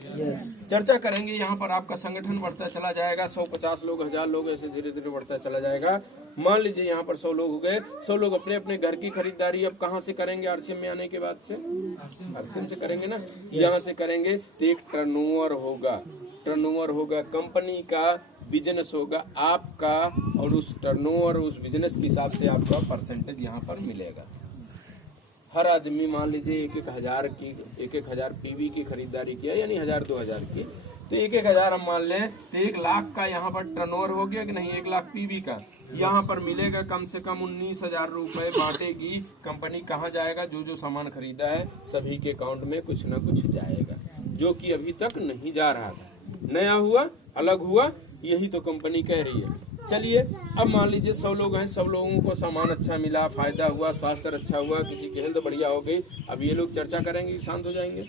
चर्चा करेंगे, यहाँ पर आपका संगठन बढ़ता चला जाएगा। 150 लोग, 1000 लोग, ऐसे धीरे धीरे बढ़ता चला जाएगा। मान लीजिए यहाँ पर 100 लोग हो गए, 100 लोग अपने अपने घर की खरीदारी अब कहाँ से करेंगे? आरसीएम में आने के बाद से आरसीएम से करेंगे ना, यहाँ से करेंगे तो एक टर्नओवर होगा, कंपनी का बिजनेस होगा आपका, और उस टर्नओवर, उस बिजनेस के हिसाब से आपका परसेंटेज यहाँ पर मिलेगा। हर आदमी मान लीजिए 1,000 पीवी की खरीदारी किया, यानी 1000-2000 की, तो 1,000 हम मान लें तो 1 लाख का यहाँ पर टर्नओवर हो गया कि नहीं? 1 लाख पीवी का यहाँ पर मिलेगा। कम से कम 19,000 रुपए बांटेगी कंपनी। कहाँ जाएगा? जो जो सामान खरीदा है सभी के अकाउंट में कुछ न कुछ जाएगा, जो कि अभी तक नहीं जा रहा था। नया हुआ, अलग हुआ, यही तो कंपनी कह रही है। चलिए अब मान लीजिए 100 लोग हैं, सब लोगों को सामान अच्छा मिला, फायदा हुआ, स्वास्थ्य अच्छा हुआ, किसी की हेल्थ बढ़िया हो गई। अब ये लोग चर्चा करेंगे, शांत हो जाएंगे,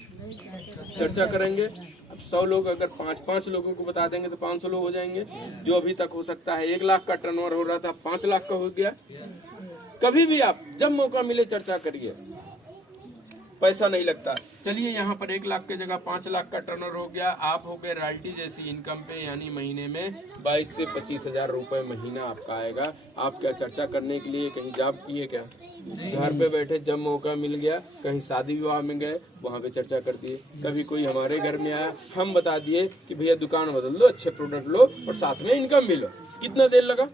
चर्चा करेंगे। अब 100 लोग अगर 5-5 लोगों को बता देंगे तो 500 लोग हो जाएंगे। जो अभी तक हो सकता है 1 लाख का टर्नओवर हो रहा था, 5 लाख का हो गया। कभी भी आप जब मौका मिले चर्चा करिए, पैसा नहीं लगता। चलिए यहाँ पर 1 लाख की जगह 5 लाख का टर्नओवर हो गया, आप हो गए रॉयल्टी जैसी इनकम पे, यानी महीने में 22 से 25,000 रुपए महीना आपका आएगा। आप क्या चर्चा करने के लिए कहीं जॉब किए क्या? घर पे बैठे जब मौका मिल गया, कहीं शादी विवाह में गए, वहाँ पे चर्चा कर दिए। कभी कोई हमारे घर में आया, हम बता दिए कि भैया दुकान बदल लो, अच्छे प्रोडक्ट लो और साथ में इनकम भी लो। कितना देर लगा?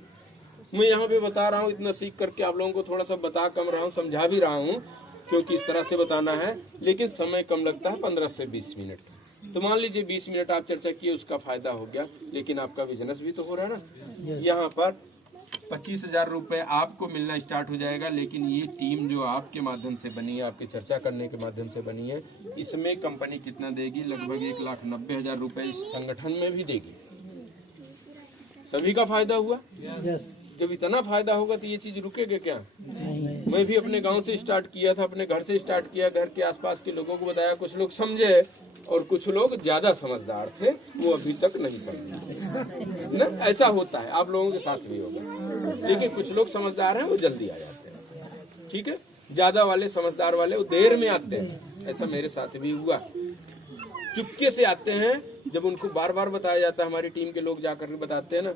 मैं यहाँ पे बता रहा हूँ, इतना सीख करके आप लोगों को थोड़ा सा बता कम रहा हूँ, समझा भी रहा हूँ, क्योंकि इस तरह से बताना है, लेकिन समय कम लगता है, 15 से 20 मिनट। तो मान लीजिए 20 मिनट आप चर्चा किए, उसका फायदा हो गया, लेकिन आपका बिजनेस भी तो हो रहा है ना। यहाँ पर 25,000 रुपए आपको मिलना स्टार्ट हो जाएगा, लेकिन ये टीम जो आपके माध्यम से बनी है, आपके चर्चा करने के माध्यम से बनी है, इसमें कंपनी कितना देगी? लगभग 1,90,000 रुपए इस संगठन में भी देगी। सभी का फायदा हुआ। यस। जब इतना फायदा होगा तो ये चीज रुकेगा क्या? मैं भी अपने गांव से स्टार्ट किया था, अपने घर से स्टार्ट किया, घर के आसपास के लोगों को बताया, कुछ लोग समझे और कुछ लोग ज्यादा समझदार थे, वो अभी तक नहीं समझे ना। ऐसा होता है, आप लोगों के साथ भी होगा, लेकिन कुछ लोग समझदार हैं, वो जल्दी आ जाते हैं। ठीक है, ज्यादा वाले समझदार वाले वो देर में आते हैं। ऐसा मेरे साथ भी हुआ, चुपके से आते हैं, जब उनको बार बार बताया जाता है, हमारी टीम के लोग जाकर बताते हैं ना,